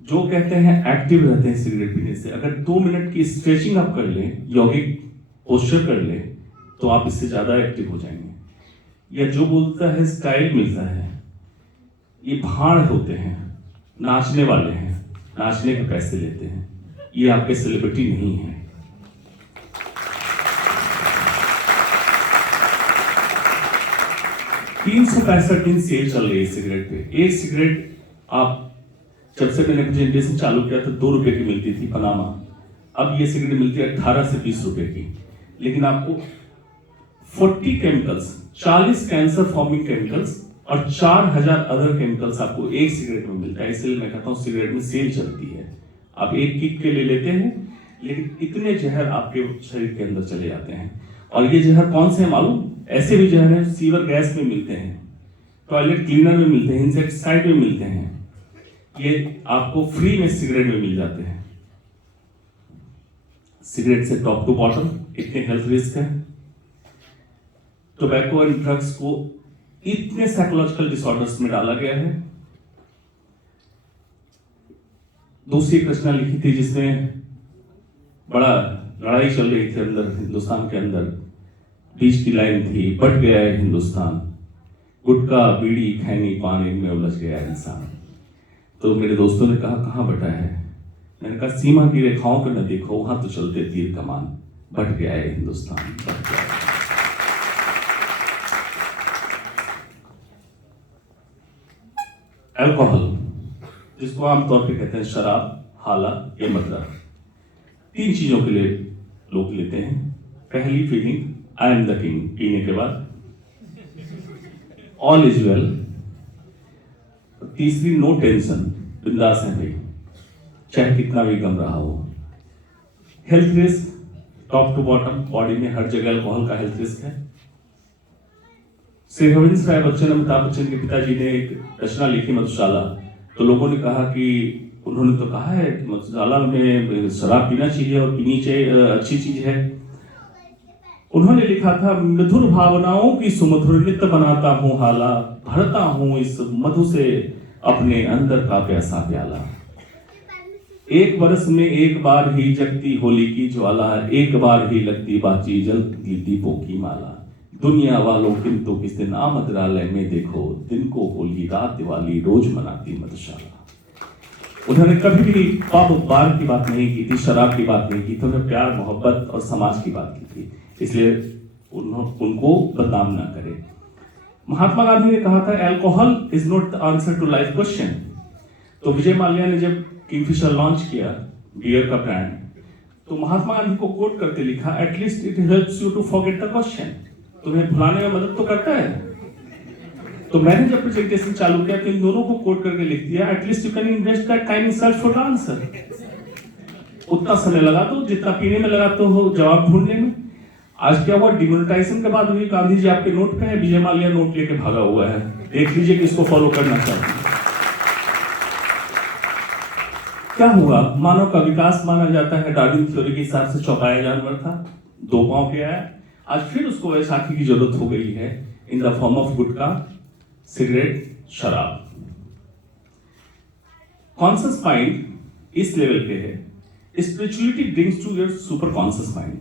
जो कहते हैं एक्टिव रहते हैं सिगरेट पीने से, अगर 2 मिनट की स्ट्रेचिंग आप कर लें, यौगिक पोस्चर कर लें, तो आप इससे ज्यादा एक्टिव हो जाएंगे। या जो बोलता है स्टाइल मिलता है, ये भाड़ होते हैं, नाचने वाले हैं, नाचने के पैसे लेते हैं, ये आपके सेलिब्रिटी नहीं है। $365 दिन सेल चल रही है सिगरेट पे। एक सिगरेट आप, जब से मैंने प्रेजेंटेशन चालू किया था 2 रुपए की मिलती थी पनामा, अब ये सिगरेट मिलती है 18 से 20 रुपए की। लेकिन आपको 40 केमिकल्स, 40 कैंसर फॉर्मिंग केमिकल्स और 4000 अदर केमिकल्स आपको एक सिगरेट में मिलता है। इसलिए मैं कहता हूं सिगरेट में सेल चलती है। आप एक किक के ले लेते हैं, लेकिन इतने जहर आपके शरीर के अंदर चले जाते हैं। और ये जहर कौन से हैं मालूम? ऐसे भी जहर है सीवर गैस में मिलते हैं, टॉयलेट क्लीनर में मिलते हैं, इंसेक्टिसाइड में मिलते हैं, ये आपको फ्री में सिगरेट में मिल जाते हैं। सिगरेट से टॉप टू बॉटम इतने हेल्थ रिस्क है। टोबैको एंड ड्रग्स को इतने साइकोलॉजिकल डिसऑर्डर्स में डाला गया है। दूसरी एक रचना लिखी थी जिसमें बड़ा लड़ाई चल रही थी अंदर हिंदुस्तान के अंदर। बीच की लाइन थी, बट गया है हिंदुस्तान, गुटखा बीड़ी खैनी पानी में उलझ गया है इंसान। तो मेरे दोस्तों ने कहा कहाँ बटा है? मैंने कहा सीमा की रेखाओं को न देखो, वहां तो चलते तीर कमान, बट गया है हिंदुस्तान, बट गया है। अल्कोहल, जिसको आमतौर पे कहते हैं शराब, हाला या मदरा, 3 चीजों के लिए लोग लेते हैं। पहली feeling, I am the king, पीने के बाद ऑल इज वेल। तीसरी, नो टेंशन, बिंदास है भाई, चाहे कितना भी गम रहा हो। Health risk top to bottom, body में हर जगह अल्कोहल का हेल्थ रिस्क है। श्री रविंद्र राय बच्चन, अमिताभ बच्चन के पिताजी ने एक रचना लिखी मधुशाला। तो लोगों ने कहा कि उन्होंने तो कहा है कि मधुशाला में शराब पीना चाहिए और पीनी चाहिए, अच्छी चीज है। उन्होंने लिखा था, मधुर भावनाओं की सुमधुर नित्य बनाता हूं हाला, भरता हूं इस मधु से अपने अंदर का प्यासा प्याला। एक बरस में एक बार ही जगती होली की ज्वाला, एक बार ही लगती बाजी जलती दीपों की माला। दुनिया वालों किंतु किस दिन आमदरालय में देखो, दिन को होली रात दिवाली रोज मनाती मधुशाला। उन्होंने कभी भी पब बार की बात नहीं की थी, शराब की बात नहीं की थी, उन्होंने प्यार मोहब्बत और समाज की बात की थी, इसलिए उनको बदनाम ना करे। महात्मा गांधी ने कहा था, alcohol is not the answer to life question. तो विजय माल्या ने जब किंगफिशर लॉन्च किया, बियर का ब्रांड, तो महात्मा गांधी को कोट करके लिखा, at least it helps you to forget the question, तुम्हें भुलाने में मदद तो करता है। तो मैंने जब प्रेजेंटेशन चालू किया तो इन दोनों को कोट करके लिख दिया, at least you can invest that time in search for the answer. उतना समय लगा दो जितना पीने में लगाते हो जवाब ढूंढने में। आज क्या हुआ, डिमोनेटाइजेशन के बाद हुई, गांधी जी आपके नोट पे है, विजय माल्या नोट लेके भागा हुआ है, देख लीजिए कि इसको फॉलो करना चाहिए। क्या हुआ, मानव का विकास माना जाता है डार्विन थ्योरी के हिसाब से चौपाया जानवर था, 2 पांव के आया। आज फिर उसको वैसाखी की जरूरत हो गई है in the form of gutkha, cigarette, sharab. Conscious mind इस लेवल पे है, spirituality brings to your super conscious mind,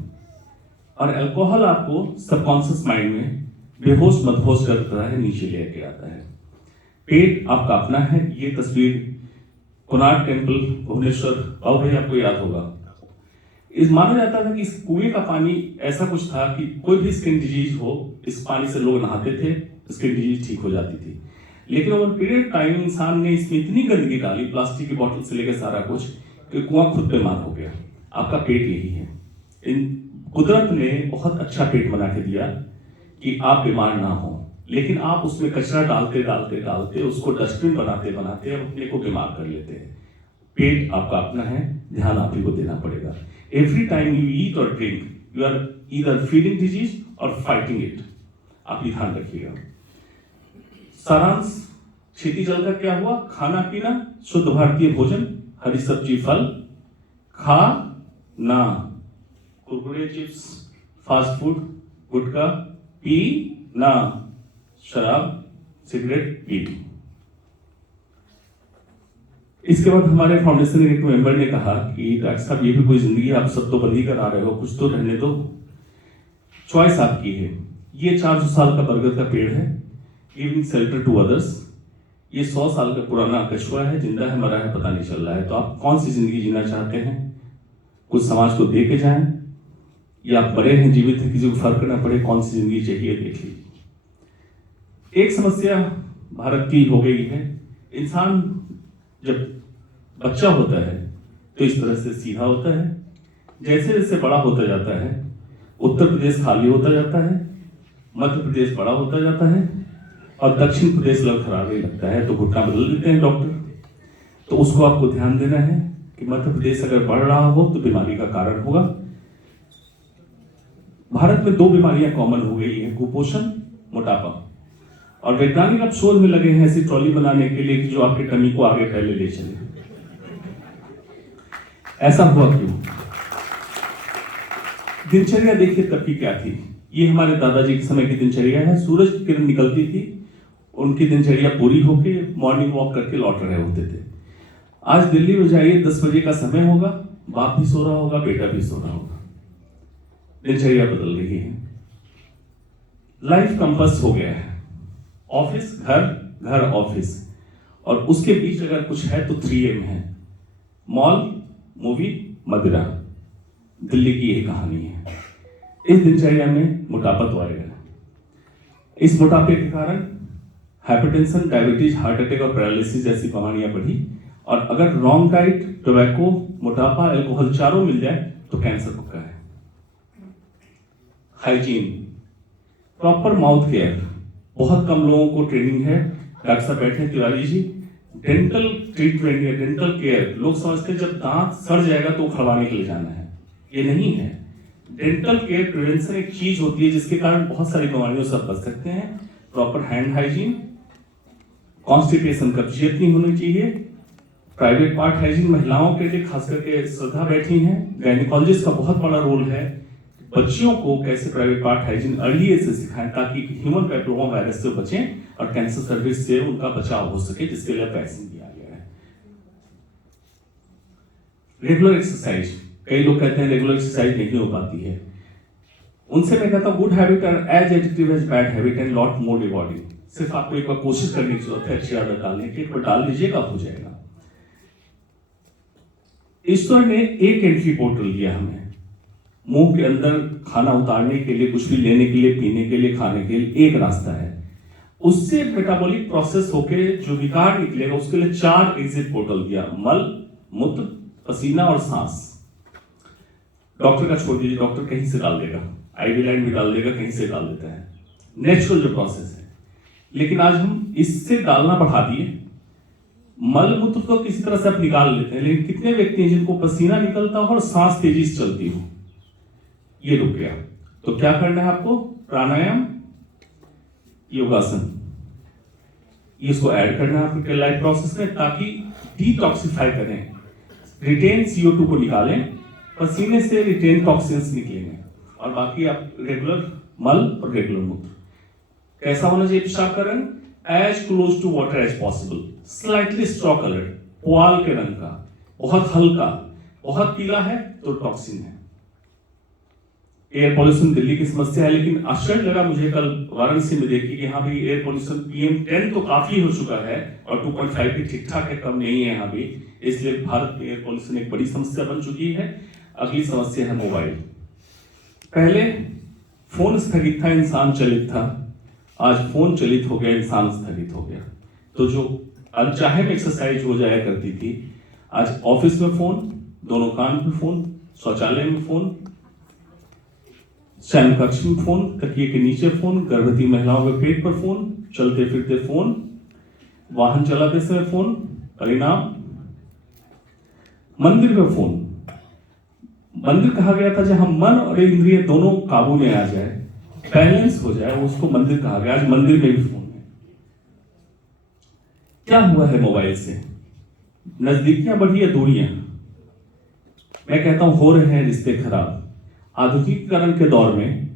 और अल्कोहल आपको सबकॉन्शियस माइंड में बेहोश मदहोश करता है, नीचे लेके आता है। पेट आपका अपना है। ये तस्वीर कोणार्क टेम्पल भुवनेश्वर, बाबू भाई आपको याद होगा। इस माना जाता था कि इस कुएं का पानी ऐसा कुछ था कि कोई भी स्किन डिजीज हो, इस पानी से लोग नहाते थे, स्किन डिजीज ठीक हो जाती थी। लेकिन ओवर पीरियड टाइम इंसान ने इसमें इतनी गंदगी डाली, प्लास्टिक की बोतल से लेकर सारा कुछ, कि कुआं खुद बीमार हो गया। आपका पेट यही है। इन कुदरत ने बहुत अच्छा पेट बना के दिया कि आप बीमार ना हो, लेकिन आप उसमें कचरा डालते डालते डालते उसको डस्टबिन बनाते बनाते अपने को बीमार कर लेते हैं। पेट आपका अपना है, ध्यान आप ही को देना पड़ेगा। Every time you eat or drink you are either feeling disease or fighting it, आप ही ध्यान रखिएगा। सारांश, क्षिति जल का क्या हुआ, खाना पीना, शुद्ध भारतीय भोजन, हरी सब्जी फल, खा ना, कुरकुरे चिप्स, फास्ट फूड, गुटखा, पी ना, शराब, सिगरेट, बीड़ी। इसके बाद हमारे फाउंडेशन के एक मेंबर ने कहा कि डॉक्टर साहब ये भी कोई जिंदगी, आप सब तो बंदी करा रहे हो, कुछ तो रहने दो, चॉइस आपकी है। ये 400 साल का बरगद का पेड़ है, गिविंग शेल्टर टू अदर्स। ये 100 साल का पुराना कछुआ है, जिंदा है मरा है पता नहीं चल रहा है। तो आप कौन सी जिंदगी जीना चाहते हैं? कुछ समाज को दे के जाएं, या आप बड़े हैं जीवित हैं, किसी को फर्क ना पड़े, कौन सी जिंदगी चाहिए देख लीजिए। एक समस्या भारत की हो गई है, इंसान जब बच्चा होता है तो इस तरह से सीधा होता है, जैसे जैसे बड़ा होता जाता है उत्तर प्रदेश खाली होता जाता है, मध्य प्रदेश बड़ा होता जाता है और दक्षिण प्रदेश लड़खड़ाने लगता है, तो घुटना बदल देते हैं डॉक्टर। तो उसको आपको ध्यान देना है कि मध्य प्रदेश अगर बढ़ रहा हो तो बीमारी का कारण होगा। भारत में 2 बीमारियां कॉमन हो गई है, कुपोषण, मोटापा। और वैज्ञानिक अब शोध में लगे हैं ऐसी ट्रॉली बनाने के लिए कि जो आपके टमी को आगे पहले ले चले। ऐसा हुआ क्यों? दिनचर्या देखिए तब की क्या थी। ये हमारे दादाजी के समय की दिनचर्या है। सूरज की किरण निकलती थी, उनकी दिनचर्या पूरी होके मॉर्निंग वॉक करके लौट रहे होते थे। आज दिल्ली में जाइए, 10 बजे का समय होगा, बाप भी सो रहा होगा, बेटा भी सो रहा होगा। दिनचर्या बदल रही है। लाइफ कंपास हो गया है, ऑफिस घर, घर ऑफिस, और उसके बीच अगर कुछ है तो 3M है, मॉल, मूवी, मदिरा। दिल्ली की यही कहानी है। इस दिनचर्या में मोटापा तो आएगा। इस मोटापे के कारण हाइपरटेंशन, डायबिटीज, हार्ट अटैक और पैरालिसिस जैसी बीमारियां बढ़ी। और अगर रॉन्ग डाइट, टोबैको, मोटापा, अल्कोहल चारों मिल जाए तो कैंसर पक्का है। हाइजीन, प्रॉपर माउथ केयर, बहुत कम लोगों को ट्रेनिंग है। डॉक्टर साहब बैठे तिवारी जी, डेंटल ट्रीटमेंट या डेंटल केयर, लोग समझते हैं जब दांत सड़ जाएगा तो उखड़वाने के लिए जाना है। ये नहीं है। डेंटल केयर प्रिवेंशन एक चीज होती है जिसके कारण बहुत सारी बीमारियों से बच सकते हैं। प्रॉपर हैंड हाइजीन, कॉन्स्टिपेशन, कब्जियत नहीं होनी चाहिए। प्राइवेट पार्ट हाइजीन महिलाओं के लिए, खास करके श्रद्धा बैठी हैं, गायनिकोलॉजिस्ट का बहुत बड़ा रोल है। बच्चियों को कैसे प्राइवेट पार्ट हाइजीन अर्ली से सिखाएं ताकि ह्यूमन पैपिलोमा वायरस से बचें और कैंसर सर्विस से उनका बचाव हो सके, जिसके लिए वैक्सीन दिया गया है। रेगुलर एक्सरसाइज, कई लोग कहते हैं रेगुलर एक्सरसाइज नहीं हो पाती है। उनसे मैं कहता हूं good habit are as addictive as bad habit and lot more rewarding. सिर्फ आपको एक बार कोशिश करने की जरूरत है अच्छी आदत डालने की। एक बार डाल लीजिएगा, हो जाएगा। ईश्वर ने एक एंट्री पोर्टल दिया हमें, मुंह के अंदर खाना उतारने के लिए, कुछ भी लेने के लिए, पीने के लिए, खाने के लिए एक रास्ता है। उससे मेटाबॉलिक प्रोसेस होके जो विकार निकलेगा उसके लिए 4 एग्जिट पोर्टल दिया, मल, मूत्र, पसीना और सांस। डॉक्टर का छोड़ दीजिए, डॉक्टर कहीं से डाल देगा, आईवी लाइन भी डाल देगा, कहीं से डाल देता है, नेचुरल जो प्रोसेस है। लेकिन आज हम इससे डालना बढ़ा दिए। मल मूत्र तो किसी तरह से आप निकाल लेते हैं, लेकिन कितने व्यक्ति हैं जिनको पसीना निकलता हो और सांस तेजी से चलती हो, ये रुक गया। तो क्या करना है आपको? प्राणायाम, योगासन, इसको ऐड करना है आपके लाइफ प्रोसेस में ताकि डिटॉक्सिफाई करें, रिटेन CO2 को निकालें, पसीने से रिटेन टॉक्सिन्स निकलेंगे। और बाकी आप रेगुलर मल और रेगुलर मूत्र। कैसा होना चाहिए पेशाब का रंग? As close to water as possible, slightly straw colour, पुआल के रंग का, बहुत हल्का। बहुत पीला है तो टॉक्सिन है। एयर पॉल्यूशन दिल्ली की समस्या है, लेकिन आश्चर्य लगा मुझे कल वाराणसी में देखी कि यहाँ भी एयर पॉल्यूशन PM10 तो काफी हो चुका है और 2.5 भी ठीक ठाक है, कम नहीं है यहाँ भी। इसलिए भारत में एयर पॉल्यूशन एक बड़ी समस्या बन चुकी है। अगली समस्या है मोबाइल। पहले फोन स्थगित था, इंसान चलित था। आज फोन चलित हो गया, इंसान स्थगित हो गया। तो जो अनचाहे में एक्सरसाइज हो जाया करती थी, आज ऑफिस में फोन, दोनों कान पे फोन, शौचालय में फोन, शयन कक्ष में फोन, तकिए के नीचे फोन, गर्भवती महिलाओं के पेट पर फोन, चलते फिरते फोन, वाहन चलाते समय फोन। परिणाम मंदिर में फोन। मंदिर कहा गया था जहां मन और इंद्रिय दोनों काबू में आ जाए, बैलेंस हो जाए, उसको मंदिर कहा गया। आज मंदिर में भी फोन है। क्या हुआ है मोबाइल से? नजदीकियां बढ़ी या दूरियां? मैं कहता हूं हो रहे हैं रिश्ते खराब। आधुनिकीकरण के दौर में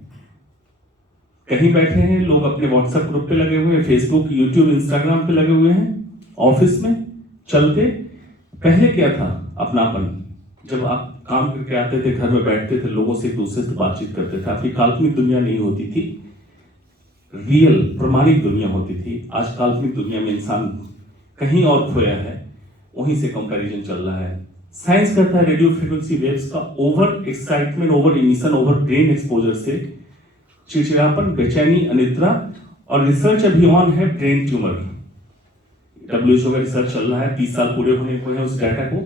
कहीं बैठे हैं लोग, अपने व्हाट्सएप ग्रुप पे लगे हुए हैं, फेसबुक, यूट्यूब, इंस्टाग्राम पे लगे हुए हैं, ऑफिस में चलते। पहले क्या था? अपनापन। जब आप काम करके आते थे, घर में बैठते थे, लोगों से एक दूसरे से बातचीत करते थे। आपकी काल्पनिक दुनिया नहीं होती थी, रियल प्रमाणिक दुनिया होती थी। आज काल्पनिक दुनिया में इंसान कहीं और खोया है, वहीं से कंपैरिजन चल रहा है। साइंस कहता है रेडियो फ्रीक्वेंसी वेव्स का over excitement, over emission, over brain exposure से चिड़चिड़ापन, बेचैनी, अनिद्रा, और रिसर्च अभी ऑन है ब्रेन ट्यूमर। WHO का रिसर्च चल रहा है, 30 साल पूरे होने को है उस डाटा को।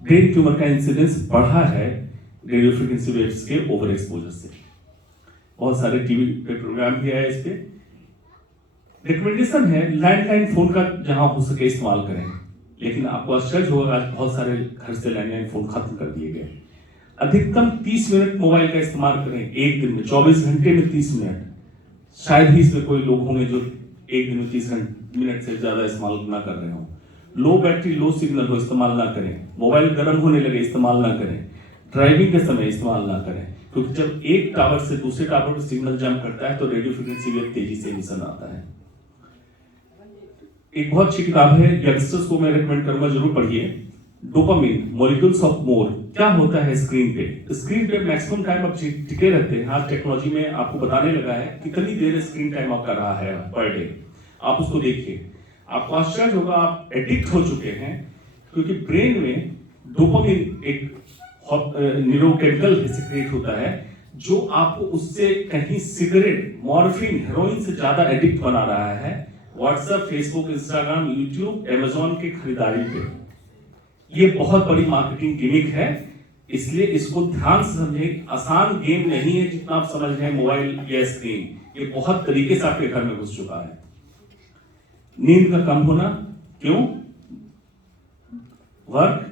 ब्रेन ट्यूमर का इंसिडेंस बढ़ा है रेडियो फ्रीक्वेंसी वेव्स के ओवर एक्सपोजर से। बहुत सारे टीवी पे प्रोग्राम भी आया इस पे। रिकमेंडेशन है लैंडलाइन फोन का जहां हो सके इस्तेमाल करें। लेकिन आपको आश्चर्य होगा आज बहुत सारे घर से लैंडलाइन फोन खत्म कर दिए गए। अधिकतम 30 मिनट मोबाइल का इस्तेमाल करें एक दिन में, 24 घंटे में 30 मिनट। शायद ही इसमें कोई लोग होंगे जो एक दिन में 30 मिनट से ज्यादा इस्तेमाल ना कर रहे हो। लो बैटरी लो सिग्नल हो इस्तेमाल ना करें। मोबाइल गर्म होने लगे इस्तेमाल ना करें। ड्राइविंग के समय इस्तेमाल ना करें, क्योंकि जब एक टावर से दूसरे टावर पर सिग्नल जंप करता है तो रेडियो फ्रिक्वेंसी वेव तेजी से इमिशन आता है। एक बहुत अच्छी किताब है, यंगस्टर्स को मैं रिकमेंड करूंगा, जरूर पढ़िए। Dopamine molecules of more. क्या होता है स्क्रीन पे? स्क्रीन पे मैक्सिमम टाइम आप टिके रहते हैं। आज टेक्नोलॉजी में आपको बताने लगा है कितनी देर स्क्रीन टाइम आपका रहा है पर डे। आप उसको देखिए, आपको आश्चर्य होगा, आप एडिक्ट हो चुके हैं, क्योंकि ब्रेन में डोपामिन एक न्यूरोकेमिकल सिक्रेट होता है जो आपको उससे कहीं सिगरेट, मॉर्फिन, हेरोइन से ज्यादा एडिक्ट बना रहा है। WhatsApp, Facebook, Instagram, YouTube, Amazon की खरीदारी पे ये बहुत बड़ी मार्केटिंग गिमिक है, इसलिए इसको ध्यान से समझें। आसान गेम नहीं है जितना आप समझ रहे हैं मोबाइल या स्क्रीन, ये बहुत तरीके से आपके घर में घुस चुका है। नींद का कम होना क्यों? वर्क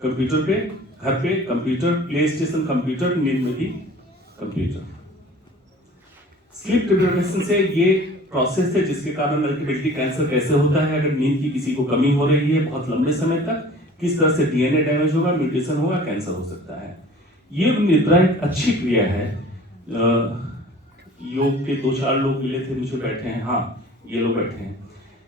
कंप्यूटर पे, घर पे कंप्यूटर, प्ले स्टेशन कंप्यूटर, नींद में भी कंप्यूटर। स्लीप डिप्राइवेशन से ये प्रोसेस है जिसके कारण अल्टीमेटली कैंसर कैसे होता है। अगर नींद की किसी को कमी हो रही है बहुत लंबे समय तक, किस तरह से डीएनए डैमेज होगा, म्यूटेशन होगा, कैंसर हो सकता है। ये निद्रा एक अच्छी क्रिया है। योग के 2-4 लोग मिले थे मुझे, बैठे हैं, हाँ ये लोग बैठे हैं।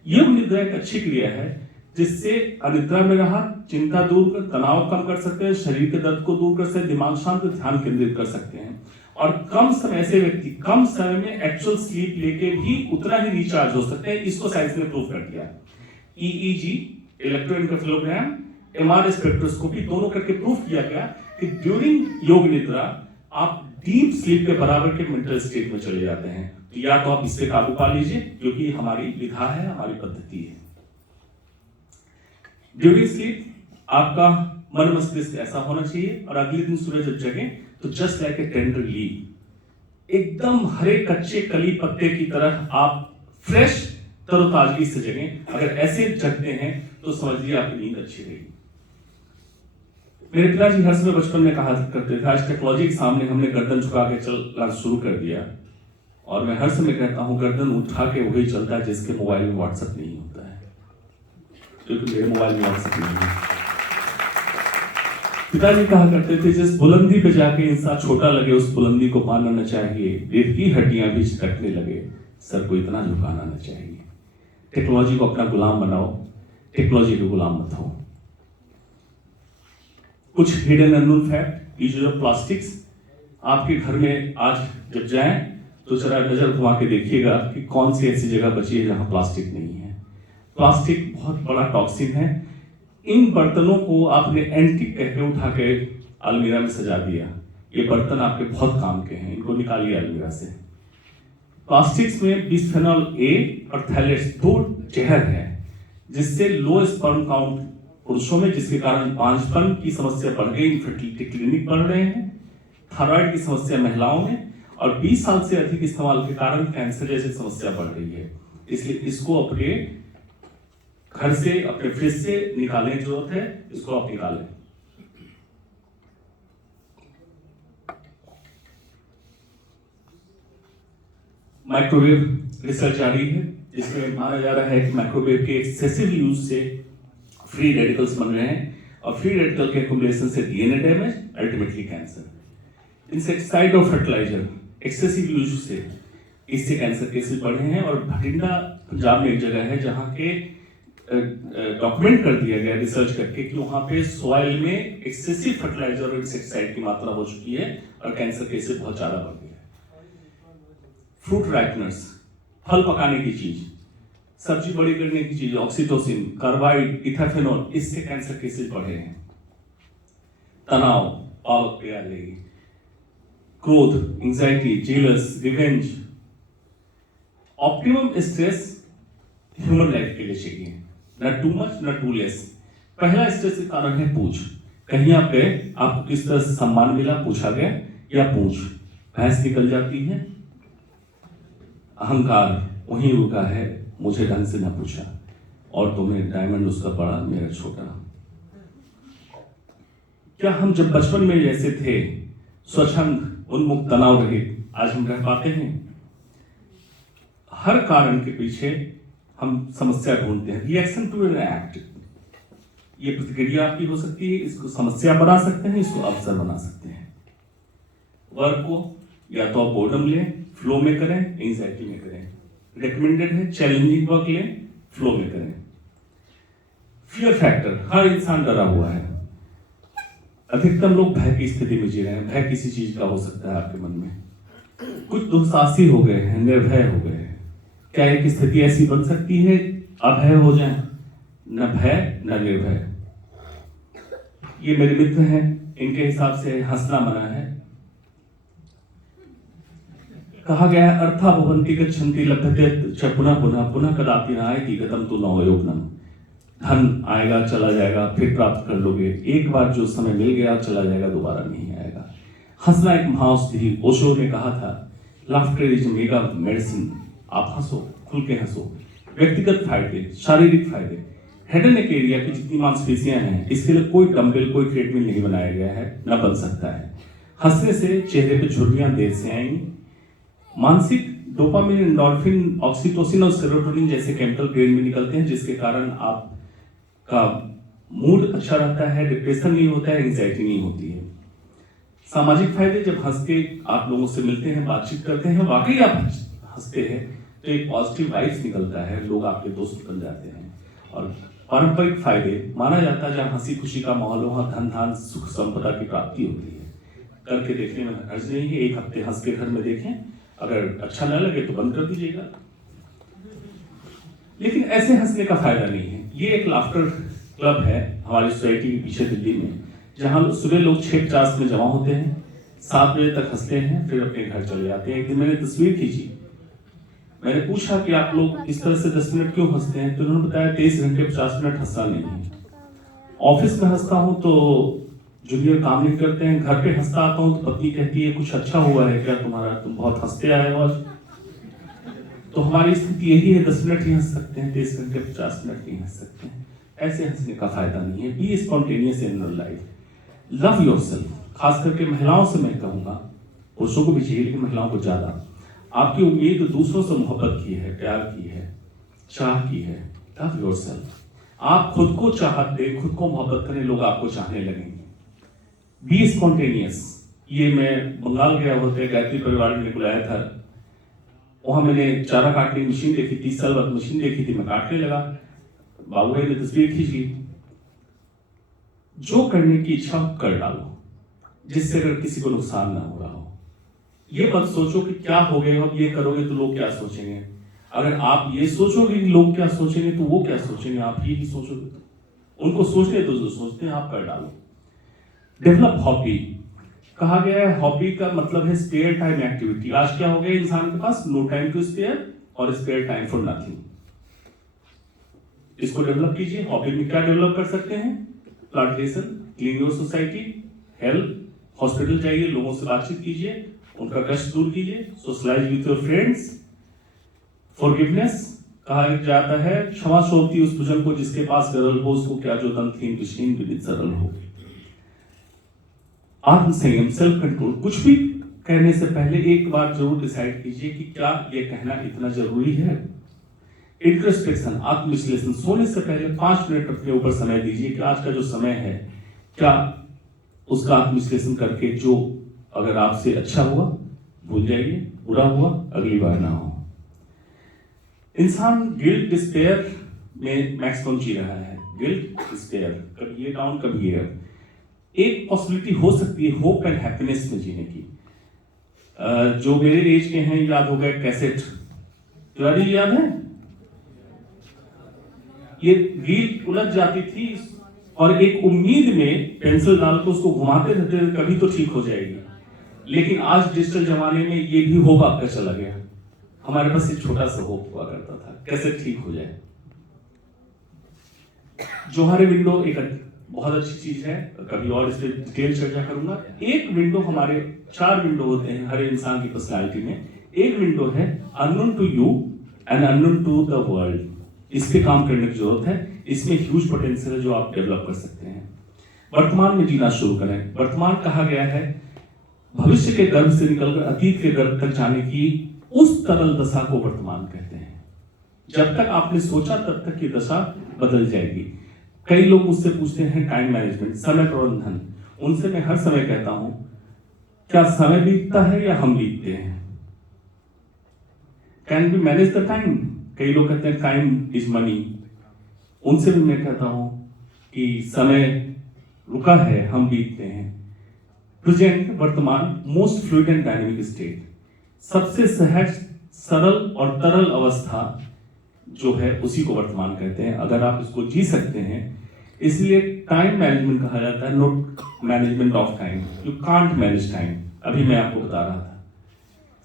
योग निद्रा एक अच्छी क्रिया है जिससे अनिद्रा में रहा चिंता दूर कर, तनाव कम कर सकते हैं, शरीर के दर्द को दूर कर सकते हैं, दिमाग शांत, ध्यान केंद्रित कर सकते हैं। और कम समय से व्यक्ति कम समय में एक्चुअल स्लीप लेके भी उतना ही रिचार्ज हो सकते हैं। इसको साइंस ने प्रूव कर दिया। ईईजी, इलेक्ट्रोएन्केफेलोग्राम, एमआरआई स्पेक्ट्रोस्कोपी दोनों करके प्रूव किया गया कि ड्यूरिंग योग निद्रा आप डीप स्लीप के बराबर के मेंटल स्टेट में चले जाते हैं। तो या तो आप इस पे काबू पा लीजिए, क्योंकि हमारी विधा है, हमारी पद्धति है। ड्यूरिंग स्लीप आपका मन मस्तिष्क ऐसा होना चाहिए, और अगले दिन सूरज जब जगे तो just like a tender leaf, एकदम हरे कच्चे कली पत्ते की तरह आप फ्रेश तरोताजगी से जगें। अगर ऐसे जगते हैं तो समझिए आपकी नींद अच्छी रहेगी। मेरे पिताजी हर समय बचपन में कहा करते थे, आज टेक्नोलॉजी के सामने हमने गर्दन झुका के चलना शुरू कर दिया, और मैं हर समय कहता हूं गर्दन उठा के वही चलता है जिसके मोबाइल में व्हाट्सएप नहीं होता है, क्योंकि मेरे मोबाइल में व्हाट्सएप नहीं है। पिताजी कहा करते थे, जिस बुलंदी पे जाके इंसान छोटा लगे उस बुलंदी को पाना न चाहिए, रेत की हड्डियां भी चटकने लगे सर को इतना झुकाना न चाहिए। टेक्नोलॉजी को अपना गुलाम बनाओ, टेक्नोलॉजी के गुलाम मत हो। कुछ hidden unknown fact, use of plastics. आपके घर में आज जब जाएं तो जरा नजर घुमा के देखिएगा कि कौन सी ऐसी जगह बची है जहां प्लास्टिक नहीं है। प्लास्टिक बहुत बड़ा टॉक्सिन है। इन बर्तनों को आपने एंटीक कह के उठा के अलमीरा में सजा दिया। ये बर्तन आपके बहुत काम के हैं, इनको निकालिए अलमीरा से। प्लास्टिक्स में बिस्फेनॉल ए और थैलेट्स 2 जहर है, जिससे लो स्पर्म काउंट पुरुषों में, जिसके कारण बांझपन की समस्या बढ़ गई, इनफर्टिलिटी क्लिनिक बढ़ रहे हैं, थायराइड की समस्या महिलाओं में, और 20 साल से अधिक इस्तेमाल के कारण कैंसर जैसी समस्या बढ़ रही है। इसलिए इसको अपने घर से, अपने फ्रिज से निकालने की जरूरत है, इसको आप निकालें। माइक्रोवेव रिसर्च जारी है, जिसमें माना जा रहा है कि माइक्रोवेव के एक्सेसिव यूज से फ्री रेडिकल्स बन रहे हैं, और फ्री रेडिकल के एक्युमुलेशन से DNA damage, ultimately cancer. Insecticide और फर्टिलाइजर एक्सेसिव यूज से इससे कैंसर केसेस बढ़े हैं। और भटिंडा पंजाब में एक जगह है जहां के डॉक्यूमेंट कर दिया गया रिसर्च करके कि वहां पे सॉइल में एक्सेसिव फर्टिलाइजर और इंसेक्टिसाइड की मात्रा हो चुकी है, और कैंसर केसेस बहुत ज्यादा बढ़ गए हैं। फ्रूट राइटनर्स, फल पकाने की चीज, सब्जी बड़ी करने की चीज, ऑक्सीटोसिन, कार्बाइड, इथाफेनॉल, इससे कैंसर केसेस बढ़े हैं। तनाव, पावक पे आ जाएगी, क्रोध, anxiety, jealous, revenge. Optimum stress human life के लिए चाहिए, न टू मच न टू लेस। पहला स्ट्रेस के कारण है पूछ। कहीं आप गए, आपको किस तरह से सम्मान मिला, पूछा गया, या पूछ भैंस निकल जाती है। अहंकार वहीं रुका है, मुझे ढंग से ना पूछा। औरतों में डायमंड उसका बड़ा, मेरा छोटा। क्या हम जब बचपन में जैसे थे, स्वच्छंद, उन्मुक्त, तनाव रहित, आज हम रह पाते हैं? हर कारण के पीछे हम समस्या ढूंढते हैं। रिएक्शन टू एन एक्ट, ये प्रतिक्रिया आपकी हो सकती है, इसको समस्या बना सकते हैं, इसको अवसर बना सकते हैं। वर्क को या तो आप बोर्डम लें, फ्लो में करें, एंजाइटी में करें। रिकमेंडेड है चैलेंजिंग वर्क लें, फ्लो में करें। फियर फैक्टर, हर इंसान डरा हुआ है। अधिकतम लोग भय की स्थिति में जी रहे हैं। भय किसी चीज का हो सकता है आपके मन में। कुछ दुस्साहसी हो गए हैं, निर्भय हो गए हैं। क्या एक स्थिति ऐसी बन सकती है अभय हो जाए? न भय न निर्भय। ये मेरे मित्र हैं, इनके हिसाब से हंसना मना है। कहा गया है अर्थाः भवन्ति गच्छन्ति लभ्यते च पुनः पुनः पुनः कदापि न आएति गतं तु नवयोगनम। धन आएगा चला जाएगा, फिर प्राप्त कर लोगे। एक बार जो समय मिल गया चला जाएगा, दोबारा नहीं आएगा। हंसना एक महाऔषधि। ओशो ने कहा था लाफ्टर इज मेगा मेडिसिन। आप हंसो, खुल के हंसो। व्यक्तिगत फायदे, शारीरिक फायदे। हेड एंड नेक एरिया की जितनी मांसपेशियां हैं, इसके लिए कोई डंबल, कोई ट्रेडमिल नहीं बनाया गया है, न बन सकता है। हंसने से चेहरे पे झुर्रियां देर से आएंगी। मानसिक डोपामिन, एंडोर्फिन, ऑक्सीटोसिन और सेरोटोनिन जैसे केमिकल ब्रेन में निकलते हैं, जिसके कारण आपका मूड अच्छा रहता है, डिप्रेशन नहीं होता है, एंजाइटी नहीं होती है। सामाजिक फायदे, जब हंस के आप लोगों से मिलते हैं, बातचीत करते हैं, वाकई आप हंसते हैं तो एक पॉजिटिव वाइब्स निकलता है, लोग आपके दोस्त बन जाते हैं। और पारंपरिक फायदे, माना जाता है जहाँ हंसी खुशी का माहौल, वहाँ धन धान सुख संपदा की प्राप्ति होती है। करके देखने में हर्ज नहीं है। एक हफ्ते हंस के घर में देखें, अगर अच्छा न लगे तो बंद कर दीजिएगा। लेकिन ऐसे हंसने का फायदा नहीं है। ये एक लाफ्टर क्लब है हमारी सोसाइटी के पीछे दिल्ली में, जहां सुबह लोग 6:50 में जमा होते हैं, 7 बजे तक हंसते हैं, फिर अपने घर चले जाते हैं। एक दिन मैंने तस्वीर खींची, मैंने पूछा कि आप लोग इस तरह से 10 मिनट क्यों हंसते हैं, तो उन्होंने बताया 23 घंटे 50 मिनट हंसना नहीं है। ऑफिस में हंसता हूं तो जूनियर काम नहीं करते हैं, घर पे हंसता आता हूं तो पत्नी कहती है कुछ अच्छा हुआ है क्या तुम्हारा, तुम बहुत हंसते आए हो आज। तो हमारी स्थिति यही है, 10 मिनट ही हंस सकते हैं, 23 घंटे 50 मिनट नहीं हंस सकते हैं। ऐसे हंसने का फायदा नहीं है। Be spontaneous in your life, love yourself. खास करके महिलाओं से मैं कहूंगा, पुरुषों को भी चाहिए लेकिन महिलाओं को ज्यादा। आपकी उम्मीद दूसरों से मोहब्बत की है, प्यार की है, चाह की है। Love yourself. आप खुद को चाहत दें, खुद को मोहब्बत करें, लोग आपको चाहने लगेंगे। Be spontaneous. ये मैं बंगाल गया होते गायत्री परिवार ने बुलाया था, वहां मैंने चारा काटने की मशीन देखी, 30 साल बाद मशीन देखी थी, मैं काटने लगा। बाबू भाई ने तस्वीर खींची। जो करने की इच्छा कर डालो, जिससे अगर किसी को नुकसान ना हो रहा हो। ये मत सोचो कि क्या हो गया, अब ये करोगे तो लोग क्या सोचेंगे। अगर आप ये सोचोगे कि लोग क्या सोचेंगे तो वो क्या सोचेंगे, आप ये ही सोचोगे तो उनको सोचने दो, जो सोचते हैं आप कर डालो। Develop hobby. कहा गया है हॉबी का मतलब है स्पेयर टाइम एक्टिविटी। आज क्या हो गया इंसान के पास, नो टाइम टू स्पेयर और स्पेयर टाइम फॉर नथिंग। इसको डेवलप कीजिए। हॉबी में क्या डेवलप कर सकते हैं? Plantation, clean your society, health, hospital जाइए, लोगों से बातचीत कीजिए, उनका कष्ट दूर कीजिए, socialise with your friends. Forgiveness. कहा जाता है क्षमा सौंपती उस भुजन को जिसके पास गरल हो, उसको क्या जो तंथहीन विषहीन विदित सरल हो। आत्मसंयम, सेल्फ कंट्रोल। कुछ भी कहने से पहले एक बार जरूर डिसाइड कीजिए कि क्या यह कहना इतना जरूरी है। इंट्रोस्पेक्शन, आत्मविश्लेषण। सोने से पहले 5 मिनट अपने ऊपर समय दीजिए कि आज का जो समय है, क्या उसका आत्मविश्लेषण करके जो अगर आपसे अच्छा हुआ भूल जाइए, बुरा हुआ अगली बार ना हो। इंसान गिल्ट डिस्पेयर में मैक्सिमम जी रहा है। गिल्ट डिस्पेयर, कभी ये डाउन कभी ये अप। एक पॉसिबिलिटी हो सकती है होप एंड हैप्पीनेस में जीने की। जो मेरे एज के हैं याद हो गए कैसेट, तिवारी याद है? ये रील उलझ जाती थी और एक उम्मीद में पेंसिल डाल के उसको घुमाते रहते थे, कभी तो ठीक हो जाएगी। लेकिन आज डिजिटल जमाने में ये भी होप आपका चला गया। हमारे पास एक छोटा सा होप हुआ करता था, कैसे ठीक हो जाए। जोहारे विंडो एक बहुत अच्छी चीज है, कभी और इस पर डिटेल चर्चा करूंगा। एक विंडो, हमारे 4 विंडो होते हैं हर इंसान की पर्सनालिटी में। एक विंडो है unknown to you and unknown to the world. इस पे काम करने की जरूरत है। इसमें ह्यूज पोटेंशियल है जो आप डेवलप कर सकते हैं। वर्तमान में जीना शुरू करें। वर्तमान कहा गया है भविष्य के गर्भ से निकलकर अतीत के गर्भ तक जाने की उस तरल दशा को वर्तमान कहते हैं। जब तक आपने सोचा तब तक ये दशा बदल जाएगी। कई लोग मुझसे पूछते हैं टाइम मैनेजमेंट, समय प्रबंधन। उनसे मैं हर समय कहता हूं, क्या समय बीतता है या हम बीतते हैं? Can we manage the time? कई लोग कहते हैं टाइम इज मनी। उनसे भी मैं कहता हूं कि समय रुका है, हम बीतते हैं। प्रेजेंट, वर्तमान, most fluid and dynamic state, सबसे सहज, सरल और तरल अवस्था जो है उसी को वर्तमान कहते हैं। अगर आप इसको जी सकते हैं, इसलिए टाइम मैनेजमेंट कहा जाता है, not management of time. You can't manage time. अभी मैं आपको बता रहा था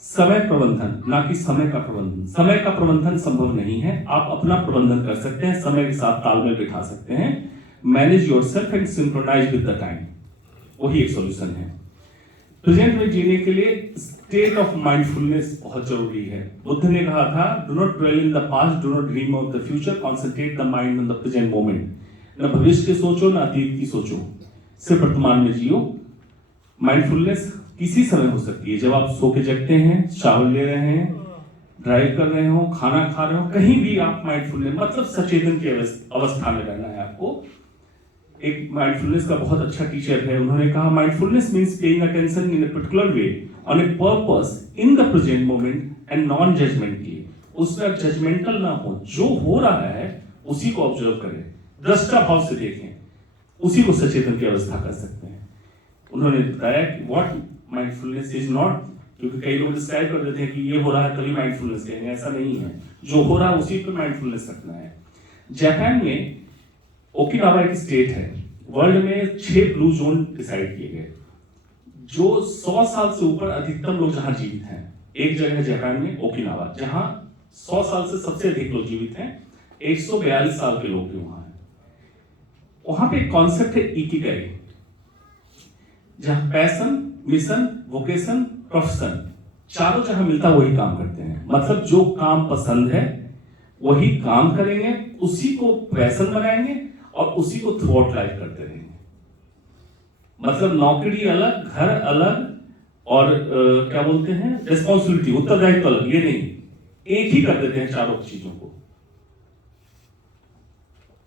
समय प्रबंधन, ना कि समय का प्रबंधन। समय का प्रबंधन संभव नहीं है, आप अपना प्रबंधन कर सकते हैं, समय के साथ तालमेल बिठा सकते हैं। Manage yourself and synchronise with the time, वही एक सॉल्यूशन है। प्रेजेंट में जीने के लिए स्टेट ऑफ माइंडफुलनेस बहुत जरूरी है। बुद्ध ने कहा था, do not dwell in the past, do not dream of the future, concentrate the mind on the present moment. न भविष्य की सोचो, न अतीत की सोचो, सिर्फ वर्तमान में जियो। माइंडफुलनेस किसी समय हो सकती है, जब आप सो के जगते हैं, शावर ले रहे हैं, ड्राइव कर रहे हो, खाना खा रहे हो, कहीं भी आप माइंडफुलनेस मतलब सचेतन की अवस्था में रहना है आपको। एक माइंडफुलनेस का बहुत अच्छा टीचर है, उन्होंने कहा mindfulness means paying attention in a particular way on a purpose in the present moment and non judgmentally. उसमें जजमेंटल ना हो, जो हो रहा है उसी को ऑब्जर्व करें, दृष्टा भाव से देखें, उसी को सचेतन की अवस्था कर सकते हैं। उन्होंने बताया कि व्हाट माइंडफुलनेस इज नॉट, क्योंकि कई लोग डिस्क्राइब कर देते हैं कि ये हो रहा है तभी माइंडफुलनेस कहेंगे, ऐसा नहीं है। जो हो रहा है उसी पे माइंडफुलनेस रखना है। जापान में ओकिनावा एक स्टेट है, वर्ल्ड में 6 ब्लू जोन डिसाइड किए गए, जो 100 साल से ऊपर अधिकतम लोग जहां जीवित हैं। एक जगह है जापान में ओकिनावा, जहां 100 साल से सबसे अधिक लोग जीवित हैं, 142 साल के लोग भी वहां हैं। वहां पे एक कॉन्सेप्ट है इकिगाई, जहां पैशन, मिशन, वोकेशन, प्रोफेशन चारों जहां मिलता वही काम करते हैं। मतलब जो काम पसंद है वही काम करेंगे, उसी को पैशन बनाएंगे और उसी को थ्रू आउट लाइफ करते रहेंगे। मतलब नौकरी अलग, घर अलग और क्या बोलते हैं, रिस्पॉन्सिबिलिटी, उत्तरदायित्व अलग, ये नहीं, एक ही कर देते हैं चारों चीजों को।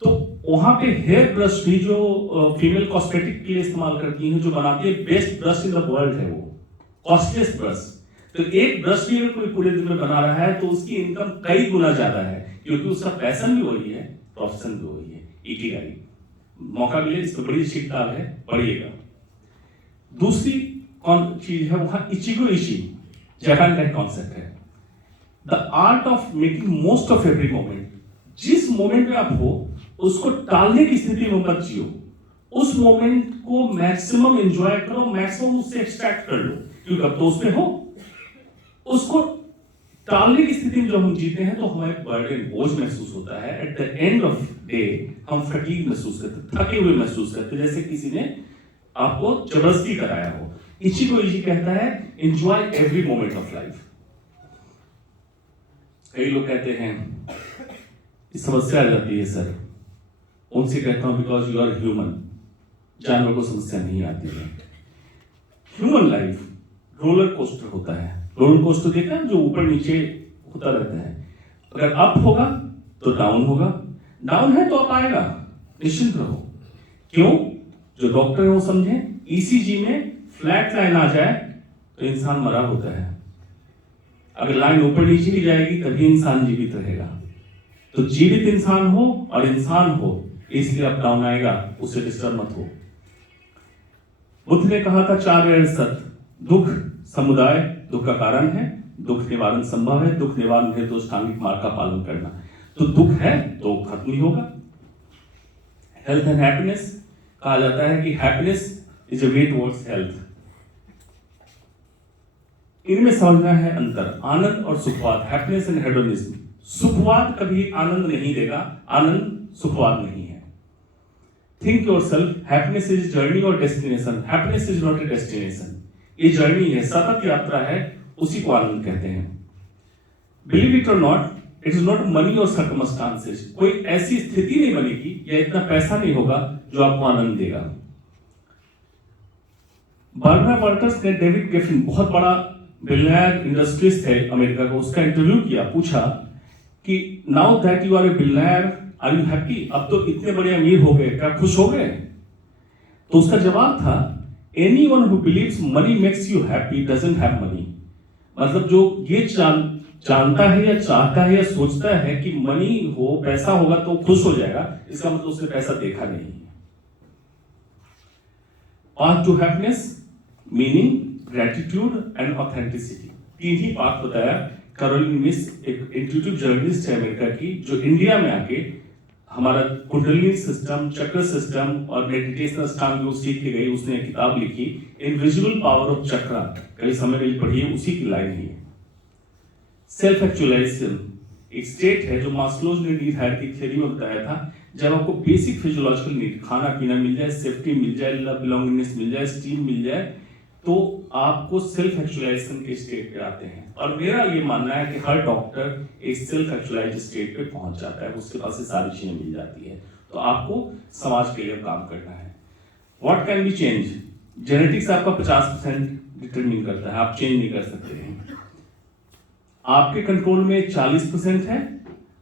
तो वहां पे हेयर ब्रश भी जो फीमेल कॉस्मेटिक के लिए इस्तेमाल करती हैं, जो बनाती है, best brush in the world है वो, कॉस्टलेस्ट ब्रश। तो एक ब्रश भी अगर कोई पूरे दिन में बना रहा है तो उसकी इनकम कई गुना ज्यादा है, क्योंकि उसका पैशन भी वही है, प्रोफेशन भी वही है, इकिगाई। मौका मिले, इस पर बड़ी अच्छी किताब है, पढ़िएगा। दूसरी कौन चीज है वहां, इचिगो इची, जापान का एक कॉन्सेप्ट है, the art of making most of every moment. जिस मोमेंट में आप हो उसको टालने की स्थिति में मत जियो, उस मोमेंट को मैक्सिमम एंजॉय करो, मैक्सिमम उससे एक्सट्रैक्ट कर लो, क्योंकि अब तो उसमें हो। उसको टालने की स्थिति में जब हम जीते हैं तो हमें बर्डन, बोझ महसूस होता है। Eight the end of day हम फटीग महसूस करते, थके हुए महसूस करते, जैसे किसी ने आपको जबरदस्ती कराया हो। इचिगो इची कहता है enjoy every moment of life. कई लोग कहते हैं समस्या आ जाती है सर, उनसे कहता हूं बिकॉज यू आर ह्यूमन, जानवर को समस्या नहीं आती है। ह्यूमन लाइफ रोलर कोस्टर होता है। रोलर कोस्टर देखा है, जो ऊपर नीचे होता रहता है। अगर अप होगा तो डाउन होगा, डाउन है तो अप आएगा, निश्चिंत रहो। क्यों? जो डॉक्टर है वो समझे, ईसीजी में फ्लैट लाइन आ जाए तो इंसान मरा होता है, अगर लाइन ऊपर नीचे ही जाएगी तभी इंसान जीवित रहेगा। तो जीवित इंसान हो और इंसान हो, इसलिए अप डाउन आएगा, उससे डिस्टर्ब मत हो। बुद्ध ने कहा था 4 गैर सत्य, दुख समुदाय दुख का कारण है, दुख निवारण संभव है, दुख निवारण है तो अष्टांगिक मार्ग का पालन करना। तो दुख है तो खत्म नहीं होगा। हेल्थ एंड हैप्पीनेस कहा जाता है कि happiness is a way towards health. इनमें समझना है अंतर, आनंद और सुखवाद, हैप्पीनेस एंड हेडोनिज्म। सुखवाद कभी आनंद नहीं देगा, आनंद सुखवाद नहीं है। Think yourself, happiness is journey और destination, happiness is not a destination. ये जर्नी है, सतत यात्रा है, उसी को आनंद कहते हैं। बिलीव इट और not, it is not money और सर्कमस्टांसेस। कोई ऐसी स्थिति नहीं बनेगी या इतना पैसा नहीं होगा जो आपको आनंद देगा। बारबरा वॉल्टर्स ने डेविड गेफिन, बहुत बड़ा बिलियनर इंडस्ट्रियलिस्ट है अमेरिका का, उसका इंटरव्यू किया, पूछा कि now that you are a billionaire are you happy? अब तो इतने बड़े अमीर हो गए, क्या खुश हो गए? तो उसका जवाब था, anyone who believes money makes you happy doesn't have money. मतलब जो ये जानता है या चाहता है या सोचता है कि मनी हो, पैसा होगा तो खुश हो जाएगा, इसका मतलब उसने पैसा देखा नहीं है। Path to happiness, meaning, gratitude and authenticity, तीन ही पाथ बताया। कैरोलिन मिस एक इंट्यूटिव जर्नलिस्ट है अमेरिका की, जो इंडिया में आके हमारा कुंडलिनी सिस्टम, चक्र सिस्टम और मेडिटेशन स्टाइल को सीख के गई। उसने एक किताब लिखी, इनविजिबल पावर ऑफ चक्रा, कई समय में पढ़ी है, उसी की लाइन ही है। सेल्फ एक्चुअलाइजेशन एक स्टेट है जो मास्लोज ने नीड हायरार्की थ्योरी में बताया था, जब आपको बेसिक फिजियोलॉजिकल नीड, खाना पीना मिल जाए, सेफ्टी मिल जाए, लव बिलोंगिंगनेस मिल जाए, स्टीम मिल जाए, तो आपको सेल्फ एक्चुअलाइजेशन के स्टेट पे आते हैं। और मेरा ये मानना है कि हर डॉक्टर एक सेल्फ एक्चुअलाइज स्टेट पे पहुंच जाता है, उसके पास ये सारी चीजें मिल जाती है। तो आपको समाज के लिए काम करना है। What can be change? Genetics आपका 50% डिटरमिन करता है, आप चेंज नहीं कर सकते हैं। आपके कंट्रोल में 40% है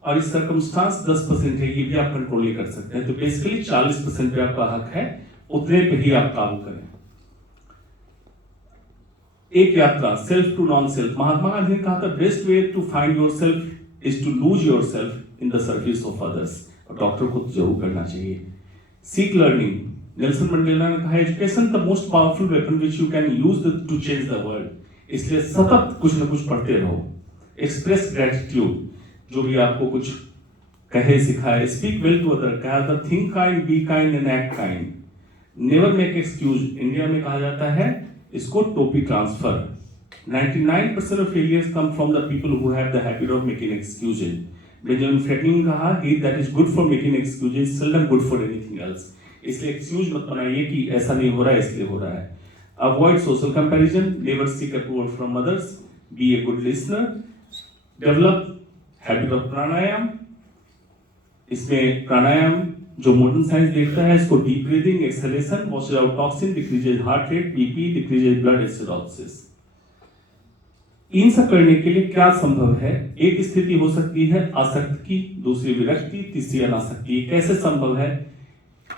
और इस सर्कमस्टांस 10% है, ये भी आप कंट्रोल नहीं कर सकते हैं। तो बेसिकली 40% पे आपका हक है, उतने पे ही आप काम करें। एक यात्रा, self to non self. Mahatma Gandhi ने कहा था, best way to find yourself is to lose yourself in the service of others. और डॉक्टर को तो जरूर करना चाहिए। सीक लर्निंग, नेल्सन मंडेला ने कहा, education the most powerful weapon which you can use to change the world. इसलिए सतत कुछ ना कुछ पढ़ते रहो। एक्सप्रेस ग्रेटिट्यूड, जो भी आपको कुछ कहे सिखाए। स्पीक वेल टू अदर, कहा था, think kind, be kind and act kind. Never make excuse, India में कहा जाता है इसको टोपी transfer. 99% of failures come from the people who have the habit of making excuses. Benjamin Franklin ने कहा, he that is good for making excuses seldom good for anything else. इसलिए excuse मत बनाइए कि ऐसा नहीं हो रहा है इसलिए हो रहा है। Avoid social comparison, never seek approval from others, be a good listener, develop habit of pranayam। इसमें प्राणायाम जो मॉडर्न साइंस देखता है, इसको deep breathing, exhalation, washes out toxin, decreases heart rate, BP, decreases blood acidosis. इन सब करने के लिए क्या संभव है? एक स्थिति हो सकती है आसक्त की, दूसरी विरक्ति, तीसरी अनासक्ति। कैसे संभव है?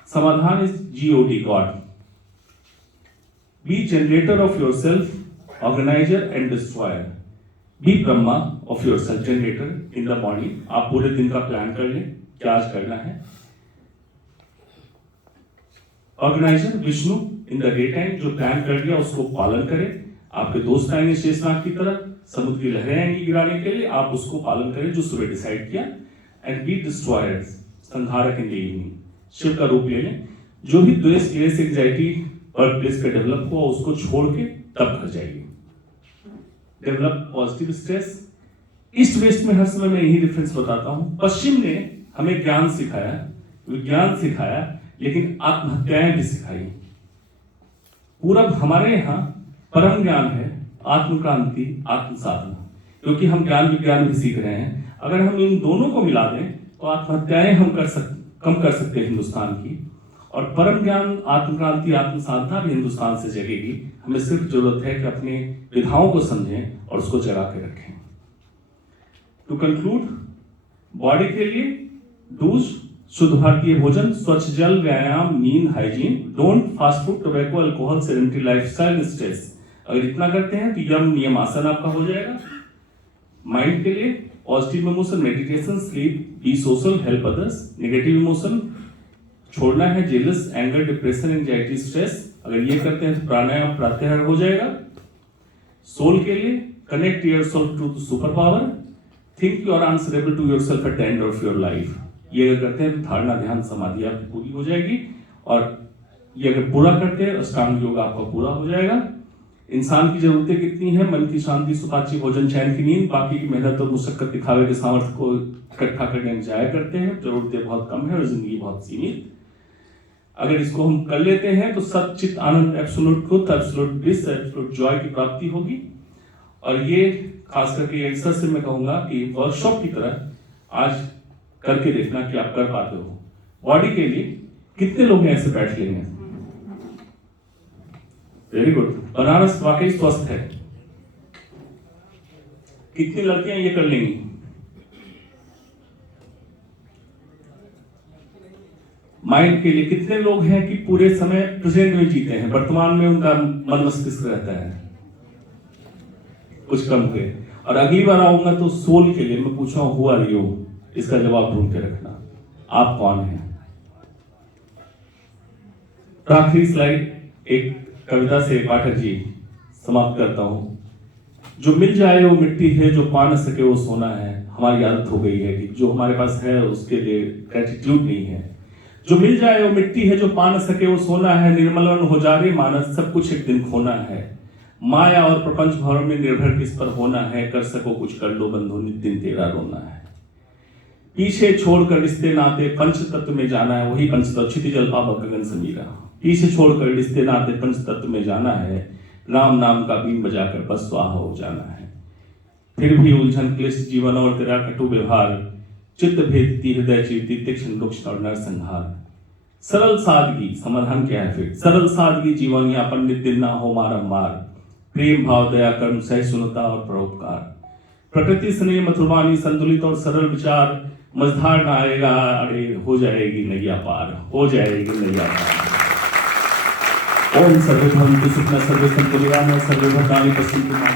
समाधान is GOD, God. Be generator of yourself, organiser and destroyer. Be Brahma of yourself, generator in the morning. आप पूरे दिन का प्लान कर लें, क्या आज करना है। Organiser Vishnu in the day time, जो प्लान कर लिया उसको पालन करें। आपके दोस्त आएंगे शेषनाग की तरह, समुद्र की लहरें आएंगी गिराने के लिए, आप उसको पालन करें जो सुबह डिसाइड किया। एंड बी डिस्ट्रॉयर्स, संहारक इन द इवनिंग, शिव का रूप ले लें। जो भी द्वेष, क्लेश, एंजाइटी वर्क प्लेस पे डेवलप हुआ उसको छोड़ के तब घर जाइए। Develop positive stress. East west में हर समय मैं यही डिफरेंस बताता हूं। पश्चिम ने हमें ज्ञान सिखाया, विज्ञान सिखाया, लेकिन आत्महत्याएं भी सिखाई। पूरब हमारे यहाँ परम ज्ञान है, आत्मक्रांति, आत्म साधना, क्योंकि हम ज्ञान विज्ञान भी सीख रहे हैं। अगर हम इन दोनों को मिला दें तो आत्महत्याएं हम कम कर सकते हैं हिंदुस्तान की। और परम ज्ञान, आत्मक्रांति, आत्म साधना भी हिंदुस्तान से जगेगी। हमें सिर्फ जरूरत है कि अपने विधाओं को समझें और उसको जगा के रखें। टू कंक्लूड, बॉडी के लिए डूज, शुद्ध भारतीय भोजन, स्वच्छ जल, व्यायाम, नींद, hygiene, don't fast food, tobacco, alcohol, sedentary lifestyle, stress. अगर इतना करते हैं तो यम नियम आसन आपका हो जाएगा। माइंड के लिए positive emotion, meditation, sleep, be social, help others. Negative emotion छोड़ना है, jealous, anger, depression, anxiety, stress. अगर ये करते हैं तो प्राणायाम, प्रत्याहार हो जाएगा। सोल के लिए connect yourself to super power, think you are answerable to yourself at the end of your life. ये अगर करते हैं तो धारणा, ध्यान, समाधि आपकी पूरी हो जाएगी। और ये अगर पूरा करते हैं अष्टांग योग आपका पूरा हो जाएगा। इंसान की जरूरतें कितनी है? मन की शांति, सुखाची भोजन, चैन की नींद। बाकी की मेहनत और मुशक्कत दिखावे के सामर्थ्य को इकट्ठा करने में जाया करते हैं। जरूरतें बहुत कम है और जिंदगी बहुत सीमित। अगर इसको हम कर लेते हैं तो सच्चित आनंद, absolute truth, absolute bliss, absolute joy की प्राप्ति होगी। और ये खास करके यंगस्टर से मैं कहूंगा कि वर्कशॉप की तरह आज करके देखना कि आप कर पाते हो। बॉडी के लिए कितने लोग हैं ऐसे बैठ लेंगे? Very good. बनारस वाकई स्वस्थ है। कितनी लड़कियां ये कर लेंगी? माइंड के लिए कितने लोग हैं कि पूरे समय प्रेजेंट में जीते हैं, वर्तमान में उनका मन मस्तिष्क रहता है? कुछ कम के। और अगली बार आऊंगा तो सोल के लिए मैं पूछा हूं, हुआ रियो, इसका जवाब ढूंढ के रखना। आप कौन हैं? आखिरी स्लाइड एक कविता से पाठक जी समाप्त करता हूं। जो मिल जाए वो मिट्टी है, जो पा न सके वो सोना है। हमारी आदत हो गई है कि जो हमारे पास है उसके लिए ग्रेटिट्यूड नहीं है। जो मिल जाए वो मिट्टी है, जो पा न सके वो सोना है। निर्मलन हो जा रे मानस, सब कुछ एक दिन खोना है। माया और प्रपंच भर में निर्भर किस पर होना है। कर सको कुछ कर लो बंधु, नित दिन तेरा रोना है। पीछे छोड़कर रिश्ते नाते पंच तत्व में जाना है। वही पंच तत्व, क्षितिज अल्पा गगन समीरा। पीछे छोड़कर रिश्ते नाते पंच तत्व में जाना है। राम नाम का बीन बजाकर बस स्वाहा हो जाना है। फिर भी उलझन क्लिष्ट जीवन और तेरा कटु व्यवहार। चित्त भेदती हृदय चीरती तीक्ष्ण रुक्ष और नरसंहार। सरल सादगी, समाधान क्या है फिर? सरल सादगी जीवन यापन, नित दिन ना हो मारंबार। प्रेम भाव दया कर्म सहिष्णुता और परोपकार। प्रकृति स्नेह मधुरवाणी संतुलित और सरल विचार। मझधार ना आएगा अरे, हो जाएगी नैया पार, हो जाएगी नैया पार। ओम सर्वे भवन्तु सुखिनः, सर्वे सन्तु निरामयाः, सर्वे भद्राणि पश्यन्तु मा।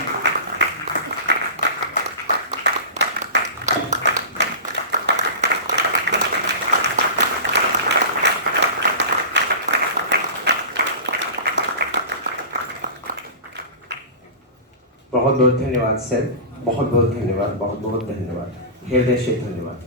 बहुत बहुत धन्यवाद सर, बहुत बहुत धन्यवाद, बहुत बहुत धन्यवाद, हृदय से धन्यवाद।